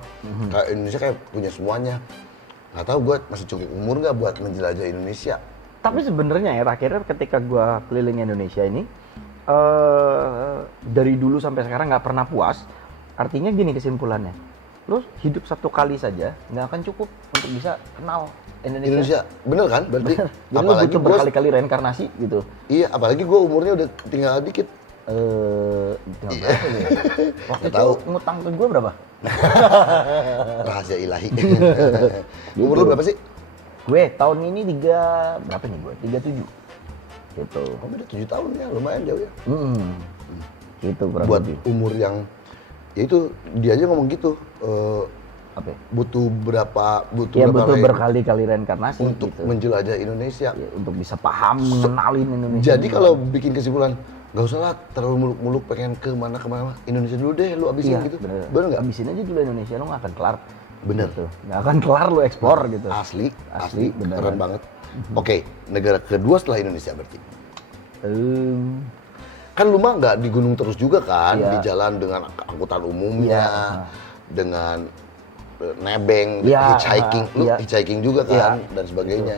Kayak Indonesia kayak punya semuanya. Nggak tahu gua masih cukup umur nggak buat menjelajah Indonesia. Tapi sebenarnya ya akhirnya ketika gue keliling Indonesia ini dari dulu sampai sekarang nggak pernah puas. Artinya gini kesimpulannya, lo hidup satu kali saja nggak akan cukup untuk bisa kenal Indonesia. Bener kan? Berarti Jadi lo butuh berkali-kali reinkarnasi gitu. Iya, apalagi gua umurnya udah tinggal dikit. Berapa ya? Waktu Nggak itu tahu. ngutang ke gue berapa? Rahasia ilahi. Umur lu berapa sih? Gue tahun ini berapa nih gue? 37. Gitu. Oh, beda 7 tahun ya, lumayan jauh ya. Gitu kurang Buat lebih. umur yang ya itu dia aja ngomong gitu. Apa ya? Butuh berapa Ya butuh lain berkali-kali reinkarnasi untuk gitu. menjelajah Indonesia. Ya, untuk bisa paham, mengenalin Indonesia. Jadi kalau bikin kesimpulan, nggak usah lah terlalu muluk-muluk pengen kemana Indonesia dulu deh, lu abisin iya, gitu. bener. Bener nggak? Habisin aja dulu Indonesia, lo nggak akan kelar. Bener. Gitu. Nggak akan kelar lo ekspor gitu. Asli, beneran. keren banget. Oke, negara kedua setelah Indonesia berarti. Em, Kan lu mah nggak di gunung terus juga kan, Iya. di jalan dengan angkutan umumnya, Iya. dengan nebeng, Iya, hitchhiking, lu iya. hitchhiking juga kan, Iya. dan sebagainya.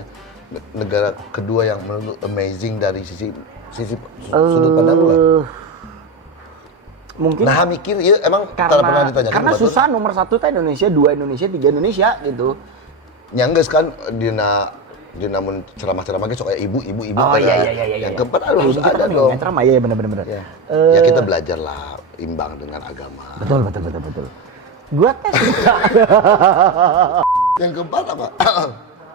Negara kedua yang menurut lu amazing dari sisi sudut pandang lu lah. mungkin Nah mikir, ya emang karena pernah ditanyakan karena ke Batur? susah nomor 1 tuh Indonesia, 2 Indonesia, 3 Indonesia gitu. Nyangges kan dina mun ceramah-ceramah ge sok aya ibu Oh kan. iya. Yang keempat harus Kita ada kan dong. yang ceramah ya benar. Ya kita belajar lah imbang dengan agama. Betul. Gua teh suka. Yang keempat apa?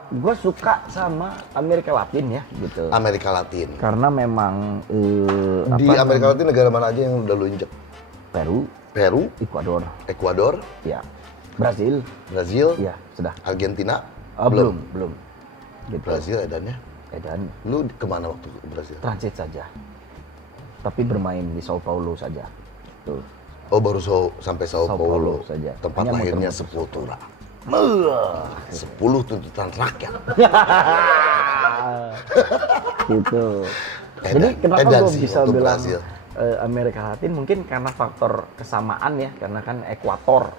Gua suka sama Amerika Latin ya gitu. Amerika Latin. Karena memang Di Amerika Latin negara mana aja yang udah lu injek? Peru, Peru, Ecuador, Ekuador, ya. Brazil, Brazil, ya sudah. Argentina. Belum. Gitu. Brazil edannya. Dan Lu kemana waktu ke Brazil? transit saja. Tapi bermain di Sao Paulo saja. Tuh. Oh baru sampai Sao Paulo saja. Tempat Hanya lahirnya muter-muter. Sepultura. 10 tuntutan rakyat. Gitu. Edan. Jadi kenapa Edan gue sih bisa waktu bilang Brasil. Amerika Latin mungkin karena faktor kesamaan ya, karena kan ekuator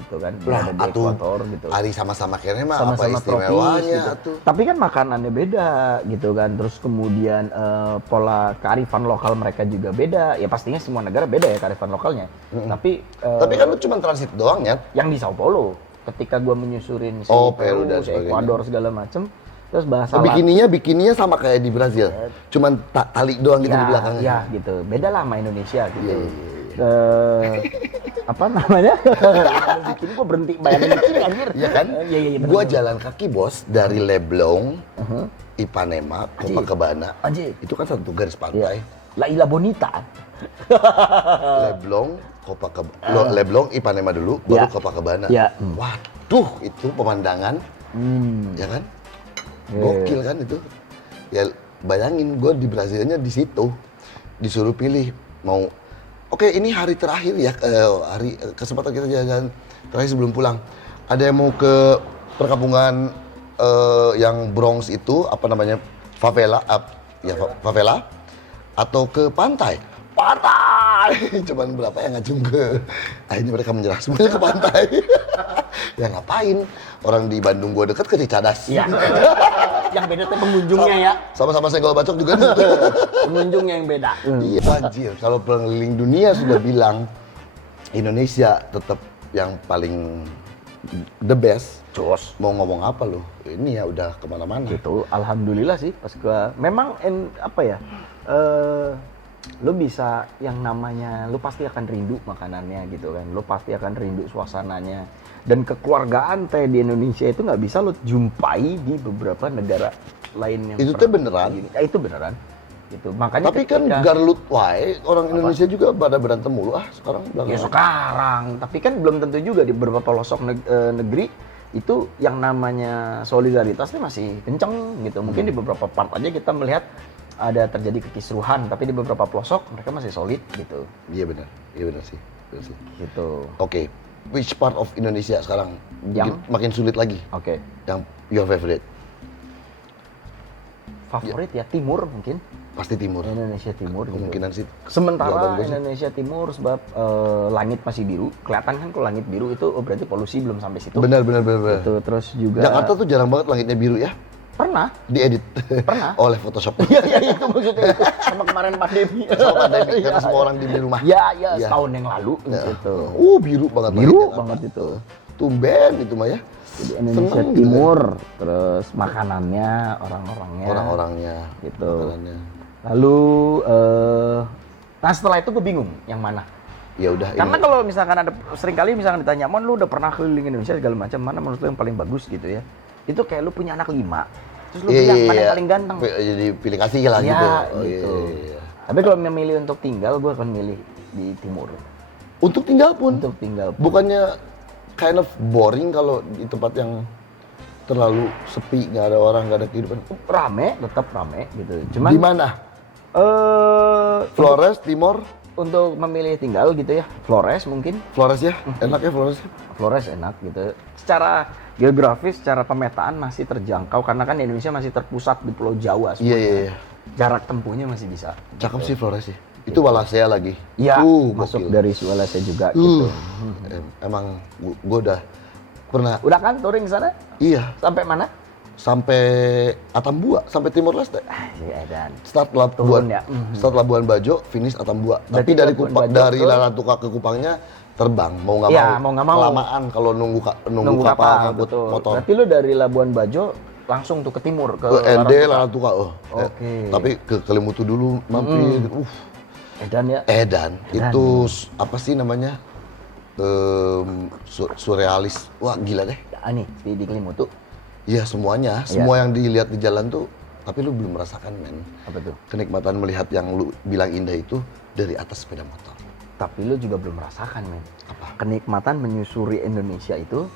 gitu kan, berada di atuh ekuator gitu. Ari sama-sama kene mah apa Sama-sama tropis istimewanya gitu. atuh. Tapi kan makanannya beda gitu kan, terus kemudian pola kearifan lokal mereka juga beda. Ya pastinya semua negara beda ya kearifan lokalnya. Tapi kan lu cuma transit doang ya. Yang di Sao Paulo, ketika gua menyusurin si Oh, Peru dan si sebagainya. Ekuador segala macem, terus bahasa Bikininya sama kayak di Brazil. Cuman tali doang gitu di belakangnya. ya gitu. Beda lah sama Indonesia gitu. Iya. Apa namanya? Bikini gua berhenti bayangin bikini anjir. Iya kan? Iya bener. Gua jalan kaki bos dari Leblon, Ipanema, Copacabana. Anjir. Itu kan satu garis Iya. pantai. La Isla Bonita. Leblon, Leblon, Ipanema dulu, baru Ya. Copacabana. Ya. Waduh, itu pemandangan, ya kan? Gokil kan itu. Ya bayangin, gue di Brazilnya di situ, disuruh pilih mau. Oke, ini hari terakhir ya, kesempatan kita jalan terakhir sebelum pulang. Ada yang mau ke perkampungan yang Bronx itu, apa namanya, favela, favela, atau ke pantai? Pantai! Cuman berapa yang ngajung ke, akhirnya mereka menyerah semuanya ke pantai. Ya ngapain? Orang di Bandung gua deket ke Cicadas. Iya. Yang beda tuh pengunjungnya ya. Sama-sama senggol bacok juga di situ. Pengunjungnya yang beda. Iya, anjir. Kalau pengeliling dunia sudah bilang Indonesia tetap yang paling the best. Jos. Mau ngomong apa lu? Ini ya udah kemana-mana. Gitu. Alhamdulillah sih pas gua memang apa ya? Lu bisa yang namanya lu pasti akan rindu makanannya gitu kan. Lu pasti akan rindu suasananya. Dan kekeluargaan teh di Indonesia itu nggak bisa lu jumpai di beberapa negara lain yang Itu teh beneran? Ya, itu beneran. Gitu. Makanya Tapi kan Garlut wae, orang Indonesia juga pada berantem mulu sekarang ya belakangan. sekarang, tapi kan belum tentu juga di beberapa pelosok negeri itu yang namanya solidaritasnya masih kenceng gitu. Mungkin di beberapa part aja kita melihat ada terjadi kekisruhan, tapi di beberapa pelosok mereka masih solid gitu. Iya benar sih. Benar sih. Gitu. Oke, which part of Indonesia sekarang Yang? makin sulit lagi? Oke. Yang your favorite? Favorit ya timur mungkin. Pasti timur. Indonesia Timur gitu. Kemungkinan sih. Sementara jawaban gua sih. Indonesia Timur sebab langit masih biru. Kelihatan kan kalau langit biru itu berarti polusi belum sampai situ. Benar. Gitu. Terus juga Jakarta tuh jarang banget langitnya biru ya. pernah. Diedit. Pernah. Oleh Photoshop. Iya itu maksudnya itu. Sama kemarin pandemi. Sama pandemi, karena Iya. semua orang di rumah. Ya, Iya. setahun yang lalu Ya. gitu. Biru banget. Biru langitnya. banget itu. Tumben itu mah ya. Jadi Indonesia Seneng gitu Timur, terus makanannya, orang-orangnya. Orang-orangnya. Gitu. makanannya. Lalu, nah setelah itu gue bingung yang mana. Ya udah. Karena kalau misalkan ada seringkali misalkan ditanya, Mon lu udah pernah keliling Indonesia segala macam, mana menurut lu yang paling bagus gitu ya? Itu kayak lu punya anak 5, terus lu bilang mana yang paling ganteng? Jadi pilih kasih lah Ya, gitu. gitu. Iya. Tapi kalau memilih untuk tinggal, gue akan milih di timur. Untuk tinggal pun. Untuk tinggal. Bukannya kind of boring kalau di tempat yang terlalu sepi, nggak ada orang, nggak ada kehidupan. Rame, tetap rame gitu. Cuman Di mana? Flores, Timor, untuk memilih tinggal gitu ya, Flores mungkin. Flores ya, enak ya Flores. Flores enak gitu. Secara geografis, secara pemetaan masih terjangkau karena kan Indonesia masih terpusat di Pulau Jawa Iya semuanya. iya. Jarak tempuhnya masih bisa. Cakep sih Flores sih. Itu Wallacea lagi. Iya, masuk gokil. dari Sulawesi juga gitu. Emang gua udah pernah. Udah kan touring ke sana? Iya, Sampai mana? sampai Atambua, sampai Timor Leste. Iya dan. Start Labuan, Turun ya. start Labuan Bajo, finish Atambua. Berarti Tapi dari Labuan Kupang, Bajo dari ke- Larantuka ke Kupangnya terbang, mau nggak Iya, mau. mau nggak mau. Kelamaan kalau nunggu kapal ngangkut betul. motor. Berarti lu dari Labuan Bajo langsung tuh ke timur ke Ke ND, Larantuka. Larantuka. Oke. Tapi ke Kelimutu dulu mampir. Edan ya. Edan. Itu apa sih namanya? Surrealis. Wah gila deh. Nih di Kelimutu. Iya semuanya, semua yang dilihat di jalan tuh, tapi lu belum merasakan men. Apa tuh? Kenikmatan melihat yang lu bilang indah itu dari atas sepeda motor. Tapi lu juga belum merasakan men. Apa? Kenikmatan menyusuri Indonesia itu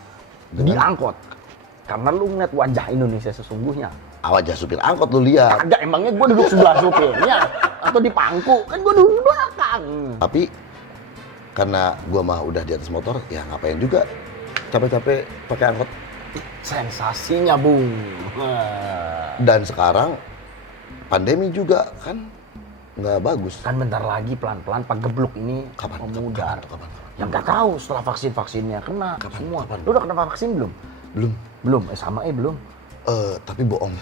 di angkot. Karena lu ngeliat wajah Indonesia sesungguhnya. Wajah supir angkot lu lihat. Kagak, emangnya gue duduk sebelah supirnya atau di pangku? Kan gue duduk di belakang. Tapi karena gua mah udah di atas motor, ya ngapain juga capek-capek pakai angkot. Sensasinya, Bung. Dan sekarang pandemi juga kan nggak bagus. Kan bentar lagi pelan-pelan Pagebluk ini memudar. Kapan? Yang nggak tahu setelah vaksinnya kena semua. Kapan? Lu udah kena vaksin belum? Belum. Sama belum. Tapi bohong.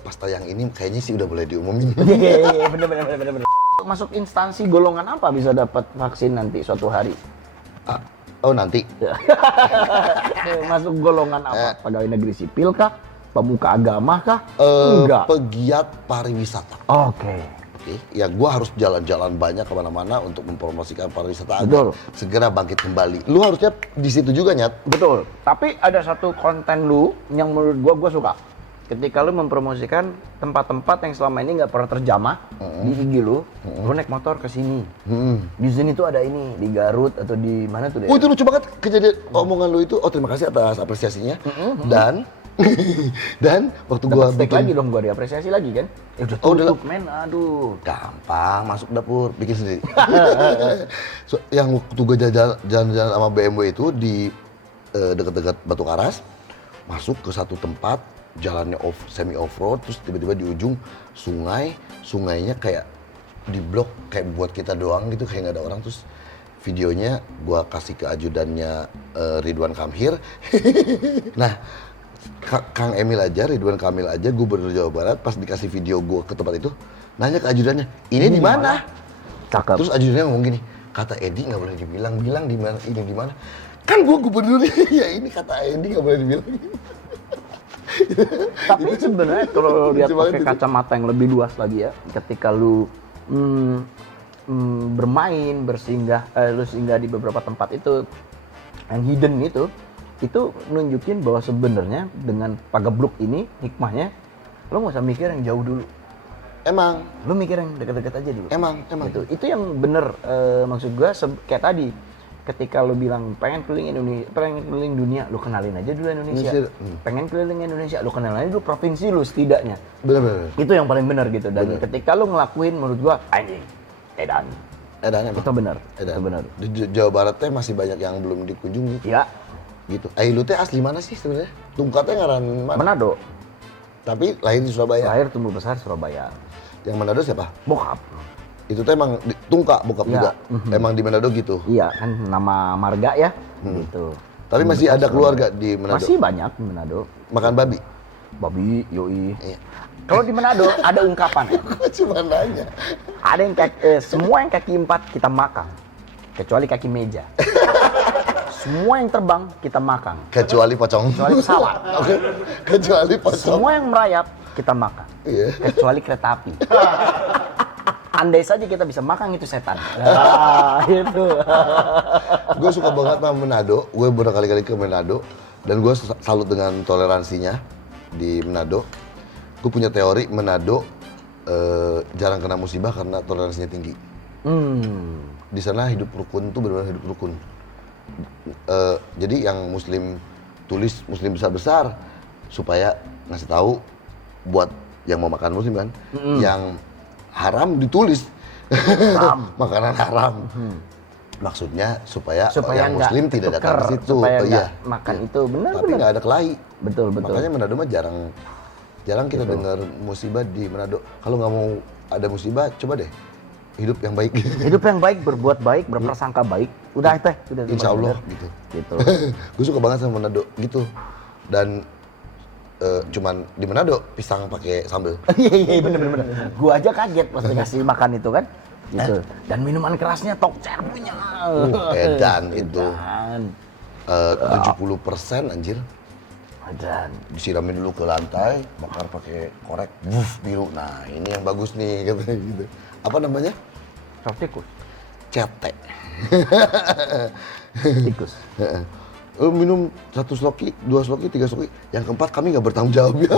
Pas tayang ini kayaknya sih udah boleh diumumin. Iya, bener. Masuk instansi golongan apa bisa dapat vaksin nanti suatu hari? Nanti. Masuk golongan apa? Pegawai negeri sipil kah? Pemuka agama kah? Enggak. Pegiat pariwisata. Oke. Ya gua harus jalan-jalan banyak kemana-mana untuk mempromosikan pariwisata Betul. agar segera bangkit kembali. Lu harusnya di situ juga, Nyat. Betul. Tapi ada satu konten lu yang menurut gua suka. Ketika lu mempromosikan tempat-tempat yang selama ini nggak pernah terjamah di IG lu naik motor ke sini. Di sini tuh ada ini, di Garut atau di mana tuh deh. Itu lucu banget kejadian omongan lu itu. Terima kasih atas apresiasinya. Dan waktu gua Steak bikin lagi dong, gua diapresiasi lagi kan. Udah tutup men, aduh. gampang masuk dapur, bikin sendiri. Yang waktu gua jalan-jalan sama BMW itu di dekat-dekat Batu Karas, masuk ke satu tempat, jalannya semi off road, terus tiba-tiba di ujung sungainya kayak di blok kayak buat kita doang gitu, kayak nggak ada orang. Terus videonya gua kasih ke ajudannya Ridwan Kamil. Nah, Kang Emil aja, Ridwan Kamil aja, Gubernur Jawa Barat, pas dikasih video gua ke tempat itu, nanya ke ajudannya, ini di mana? Cakep. Terus ajudannya ngomong gini, kata Edi nggak boleh bilang di mana, ini di mana? Kan gua gubernurnya, ya ini kata Edi nggak boleh dibilang. Tapi sebenarnya kalau lihat lucu banget pakai itu. kacamata yang lebih luas lagi ya, ketika lu bermain, lu singgah di beberapa tempat itu yang hidden itu nunjukin bahwa sebenarnya dengan Pagebluk ini hikmahnya lu nggak usah mikir yang jauh dulu. Emang, Lu mikir yang dekat-dekat aja dulu. emang. Itu yang bener, maksud gua kayak tadi ketika lu bilang pengen keliling dunia, lu kenalin aja dulu Indonesia. Pengen keliling Indonesia, lu kenalin aja dulu provinsi lu setidaknya. Bener. Itu yang paling benar gitu. Dan ketika lu ngelakuin, menurut gua anjing, edan. Edan emang. Itu benar. Edan. Itu benar. Di Jawa Barat teh masih banyak yang belum dikunjungi. Ya, Gitu. Lu teh asli mana sih sebenarnya? Tungkatnya ngaran mana? Manado. Tapi lahir di Surabaya. Lahir tumbuh besar Surabaya. Yang Manado siapa? Bokap. Itu teh emang Tungka bokap Iya. juga. Emang di Manado gitu. Iya, kan nama marga ya. Gitu. Tapi masih ada keluarga di Manado. Masih banyak di Manado. Makan babi. Babi, yoi. Iya. Kalau di Manado ada ungkapan ya. Gua cuma nanya. Ada yang semua yang kaki 4 kita makan, kecuali kaki meja. Semua yang terbang kita makan, Kecuali pocong. kecuali pesawat. Oke. Kecuali pocong. Semua yang merayap kita makan, Iya. kecuali kereta api. Andai saja kita bisa makan itu setan. Nah, itu. Gue suka banget sama Manado. Gue berkali-kali ke Manado dan gue salut dengan toleransinya di Manado. Gue punya teori Manado jarang kena musibah karena toleransinya tinggi. Di sana hidup rukun tuh benar-benar hidup rukun. Jadi yang Muslim tulis Muslim besar-besar supaya ngasih tahu buat yang mau makan Muslim kan, yang haram ditulis makanan haram. Maksudnya supaya yang nggak Muslim tidak datang ke situ. supaya Oh, iya. nggak makan itu benar. Tapi nggak ada kelahi. Betul. Makanya Manado mah jarang kita dengar musibah di Manado. Kalau nggak mau ada musibah, coba deh hidup yang baik. Hidup yang baik, berbuat baik, berprasangka baik. Udah teh, udah. Insya Allah bener. gitu. Gitu. Gue suka banget sama Manado gitu. Dan cuman di Manado pisang pakai sambal. Iya bener. Gua aja kaget pas dikasih makan itu kan. Gitu. Dan minuman kerasnya Tokcer punya. Edan itu. Edan. 70% anjir. Edan. Disiramin dulu ke lantai, bakar pakai korek, biru. Nah ini yang bagus nih katanya gitu. Apa namanya? Soft tikus. Cetek. Tikus. Lu minum 1 sloki, 2 sloki, 3 sloki. Yang keempat kami nggak bertanggung jawab ya.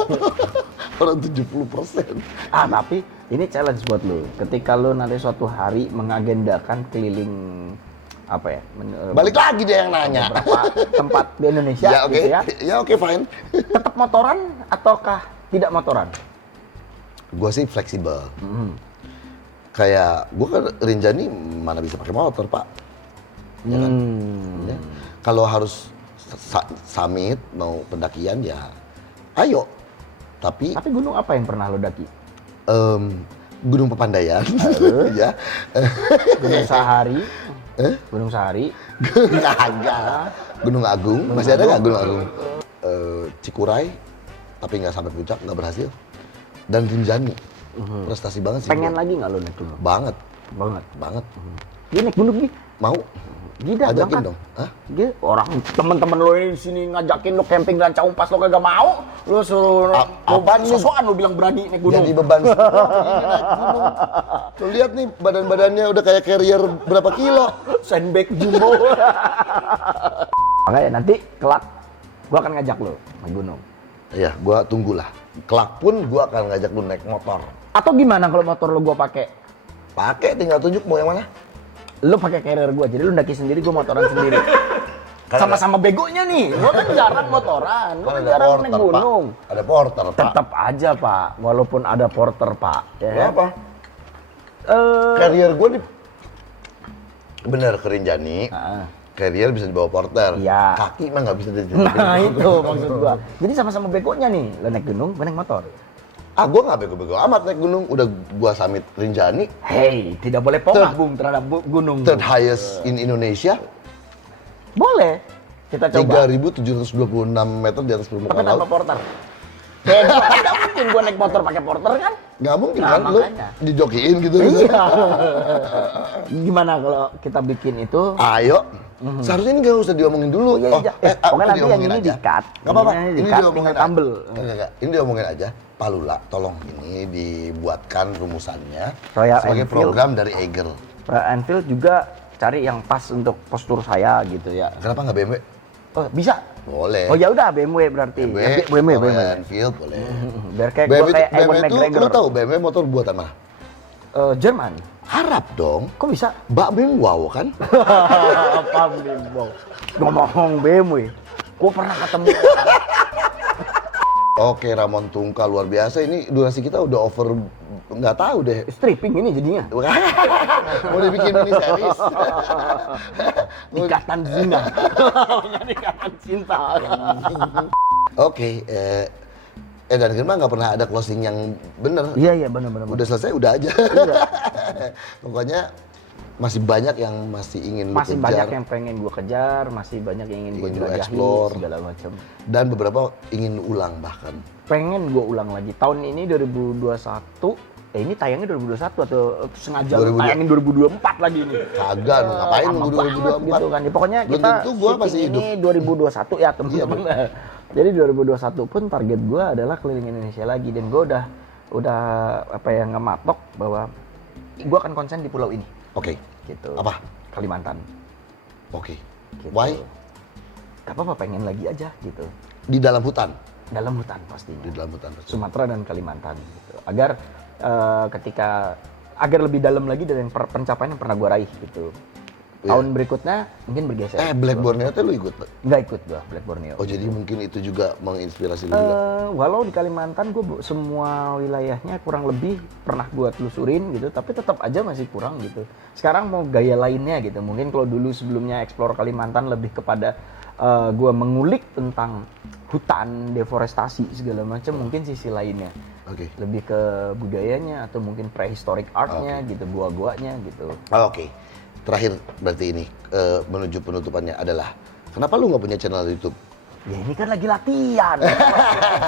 Orang 70%. Tapi ini challenge buat lu. Ketika lu nanti suatu hari mengagendakan keliling apa ya? Balik lagi dia yang nanya. Beberapa tempat di Indonesia Ya oke, gitu ya. ya oke fine. Tetap motoran ataukah tidak motoran? Gua sih fleksibel. Kayak gue kan Rinjani mana bisa pakai motor pak, ya kan? Ya. Kalau harus summit mau pendakian ya, ayo. Tapi gunung apa yang pernah lo daki? Gunung Papandayan, ya. Gunung Sahari. Gunung Sahari. Kagak. Gunung Agung, masih ada nggak Gunung Agung? Cikuray, tapi nggak sampai puncak, nggak berhasil. Dan Rinjani, prestasi banget sih. Pengen gua. lagi nggak lo naik gunung? Banget, Banget. banget. Dia naik gunung Gi? Mau? Gila, Ajakin berangkat. dong. Hah? Dia orang temen-temen lo di sini ngajakin lo camping dan Caumpas lo kagak mau. Lo suruh apaan ini? sosokan lo bilang berani naik gunung. Jadi beban semua begini naik gunung. Tuh lihat nih badan-badannya udah kayak carrier berapa kilo. Sandbag jumbo. Makanya nanti kelak gua akan ngajak lo naik gunung. Iya, gua tunggulah. Kelak pun gua akan ngajak lu naik motor. Atau gimana kalau motor lo gua pakai? Pakai tinggal tunjuk mau yang mana? Lo pakai carrier gua, jadi lo ndaki sendiri, gua motoran sendiri. Sama-sama begonya nih. Lo kan jarang motoran, lo Kan kan ada jarang porter, naik gunung. Pak. Ada porter, Pak. Tetap aja Pak, walaupun ada porter Pak. Ya. Kenapa? Carrier gua di bener ke Rinjani. Carrier bisa dibawa porter. Iya. Kaki mah nggak bisa Nah itu maksud gua. Jadi sama-sama begonya nih, lo naik gunung, gua naik motor. Ah, gua nggak bego-bego amat naik gunung. Udah gua summit Rinjani, Hey, tidak boleh pongah terhadap gunung. third highest in Indonesia. Boleh. Kita coba. 3.726 meter di atas permukaan Tapi tanpa laut. porter. Kayak gua kan nggak mungkin gua naik motor pakai porter kan? Nggak mungkin Nah, kan lu makanya. dijokiin gitu. Iya. Gimana kalau kita bikin itu? Ayo. Seharusnya ini nggak usah diomongin dulu. Oh, iya, iya. Pokoknya nanti yang ini di-cut. Nggak apa-apa. Ini Ini di-cut, diomongin tinggal aja. tumble. Enggak. Ini diomongin aja. Pak Lula, tolong ini dibuatkan rumusannya Royal sebagai Enfield. program dari Eiger. Enfield juga cari yang pas untuk postur saya gitu ya. Kenapa nggak BMW? Oh, bisa. Boleh. Oh ya udah BMW berarti. Ya, BMW. Royal Enfield boleh. Biar kayak gua kayak Ewan BMW itu, McGregor. lu tahu BMW motor buatan mana? Jerman. Harap dong. Kok bisa? Mbak Beng wow kan? Apa BMW? Ngomong BMW. Gua pernah ketemu. Oke, Ramon Tungkal luar biasa. Ini durasi kita udah over, nggak tahu deh. Stripping ini jadinya. Mau dibikin mini series. Ikatan zina. Ikatan cinta. Oke, dan Girma nggak pernah ada closing yang bener. Iya benar. Udah selesai, udah aja. Pokoknya masih banyak yang masih ingin lu Masih kejar. banyak yang pengen gue kejar, masih banyak yang ingin gue Ingin lu jelajahi explore. segala macam. Dan beberapa ingin ulang bahkan. Pengen gue ulang lagi. Tahun ini 2021, ini tayangnya 2021 atau sengaja lu 2002. tayangin 2024 lagi nih. Kagak, lu ngapain Lama nunggu banget 2024? gitu kan. Pokoknya Belum kita tentu gua masih syuting hidup. ini 2021 ya teman-teman. Jadi 2021 pun target gue adalah keliling Indonesia lagi dan gue udah apa ya ngematok bahwa gue akan konsen di pulau ini. Oke. Gitu. Apa? Kalimantan. Oke. Gitu. Why? Gak apa-apa, pengen lagi aja gitu. Di dalam hutan. Dalam hutan pastinya. Di dalam hutan. Sumatera dan Kalimantan gitu. Agar agar lebih dalam lagi dari pencapaian yang pernah gue raih gitu. Iya. Tahun berikutnya mungkin bergeser. Black Borneo tuh lu ikut? Pak? Nggak ikut gue Black Borneo. Oh jadi mungkin itu juga menginspirasi lu juga? Walau di Kalimantan gue semua wilayahnya kurang lebih pernah gue telusurin gitu, tapi tetap aja masih kurang gitu. Sekarang mau gaya lainnya gitu. Mungkin kalau dulu sebelumnya explore Kalimantan lebih kepada gue mengulik tentang hutan, deforestasi segala macam, mungkin sisi lainnya. Oke. Lebih ke budayanya atau mungkin prehistoric artnya gitu, gua-guanya gitu. Oke. Terakhir berarti ini menuju penutupannya adalah kenapa lu nggak punya channel YouTube? Ya ini kan lagi latihan.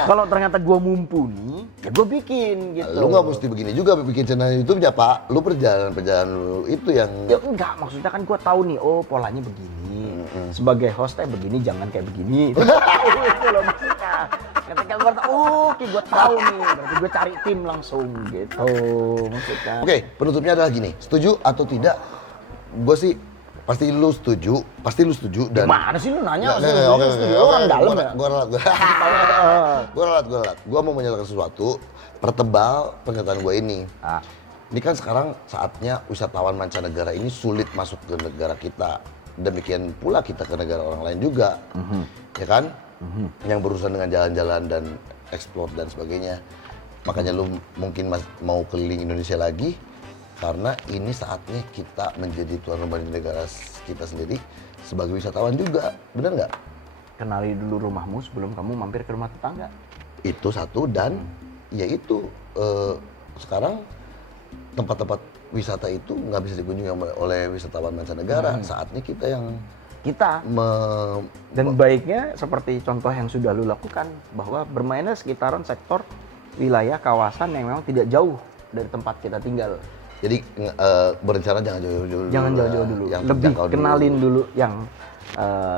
Kalau ternyata gua mumpuni, ya gua bikin gitu. Lu nggak mesti begini juga bikin channel YouTube-nya Pak. Lu perjalanan lu itu yang Ya enggak, maksudnya kan gua tahu nih, oh polanya begini. Sebagai hostnya begini, jangan kayak begini. Itu loh maksudnya. Ketika gua tahu, oke gua tahu nih, berarti gua cari tim langsung gitu maksudnya. Oke, penutupnya adalah gini. Setuju atau tidak? Gue sih pasti lu setuju dan Gimana sih lu nanya? Oke, Orang dalam ya? Gue ralat. Gue mau menyatakan sesuatu, pertebal pernyataan gue ini. Ah. Ini kan sekarang saatnya wisatawan mancanegara ini sulit masuk ke negara kita. Demikian pula kita ke negara orang lain juga, ya kan? Yang berurusan dengan jalan-jalan dan explore dan sebagainya. Makanya lu mungkin mau keliling Indonesia lagi, Karena ini saatnya kita menjadi tuan rumah di negara kita sendiri sebagai wisatawan juga, benar nggak? Kenali dulu rumahmu sebelum kamu mampir ke rumah tetangga. Itu satu, dan yaitu sekarang tempat-tempat wisata itu nggak bisa dikunjungi oleh wisatawan mancanegara. Saatnya kita yang Dan baiknya seperti contoh yang sudah lu lakukan, bahwa bermainnya sekitaran sektor wilayah kawasan yang memang tidak jauh dari tempat kita tinggal. Jadi berencana jangan jauh-jauh dulu. Jangan jauh-jauh dulu. Yang Lebih terjangkau kenalin dulu yang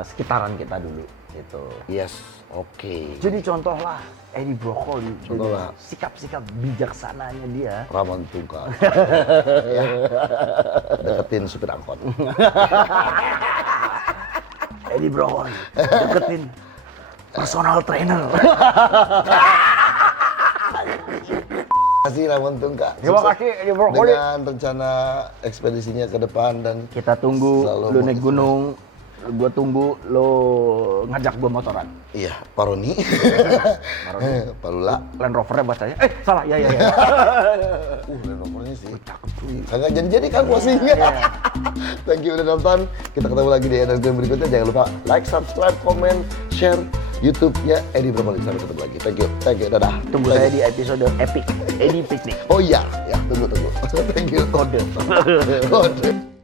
sekitaran kita dulu. Gitu. Yes, oke. Jadi contohlah Edi Brokoli. Contohlah. Sikap-sikap bijaksananya dia. Ramon Tungkal. Ya. Deketin supir angkot. Edi Brokoli deketin personal trainer. Terima kasih Ramon Tungkal. Terima kasih Edi Brokoli. Dengan rencana ekspedisinya ke depan dan Kita tunggu selalu lu naik gunung, gua tunggu lo ngajak gua motoran. Iya, Paroni. Palula. Land Rovernya bacanya, salah, ya. Land Rovernya sih. Cakep cuy. Kagak jadi kan posisinya. Thank you udah nonton. Kita ketemu lagi di energi berikutnya. Jangan lupa like, subscribe, comment, share YouTube-nya Edi Brokoli. Sampai ketemu lagi. Thank you. Dadah. Tunggu saya di episode epic Edi Piknik. Oh iya, ya tunggu. Thank you. Kode. Kode.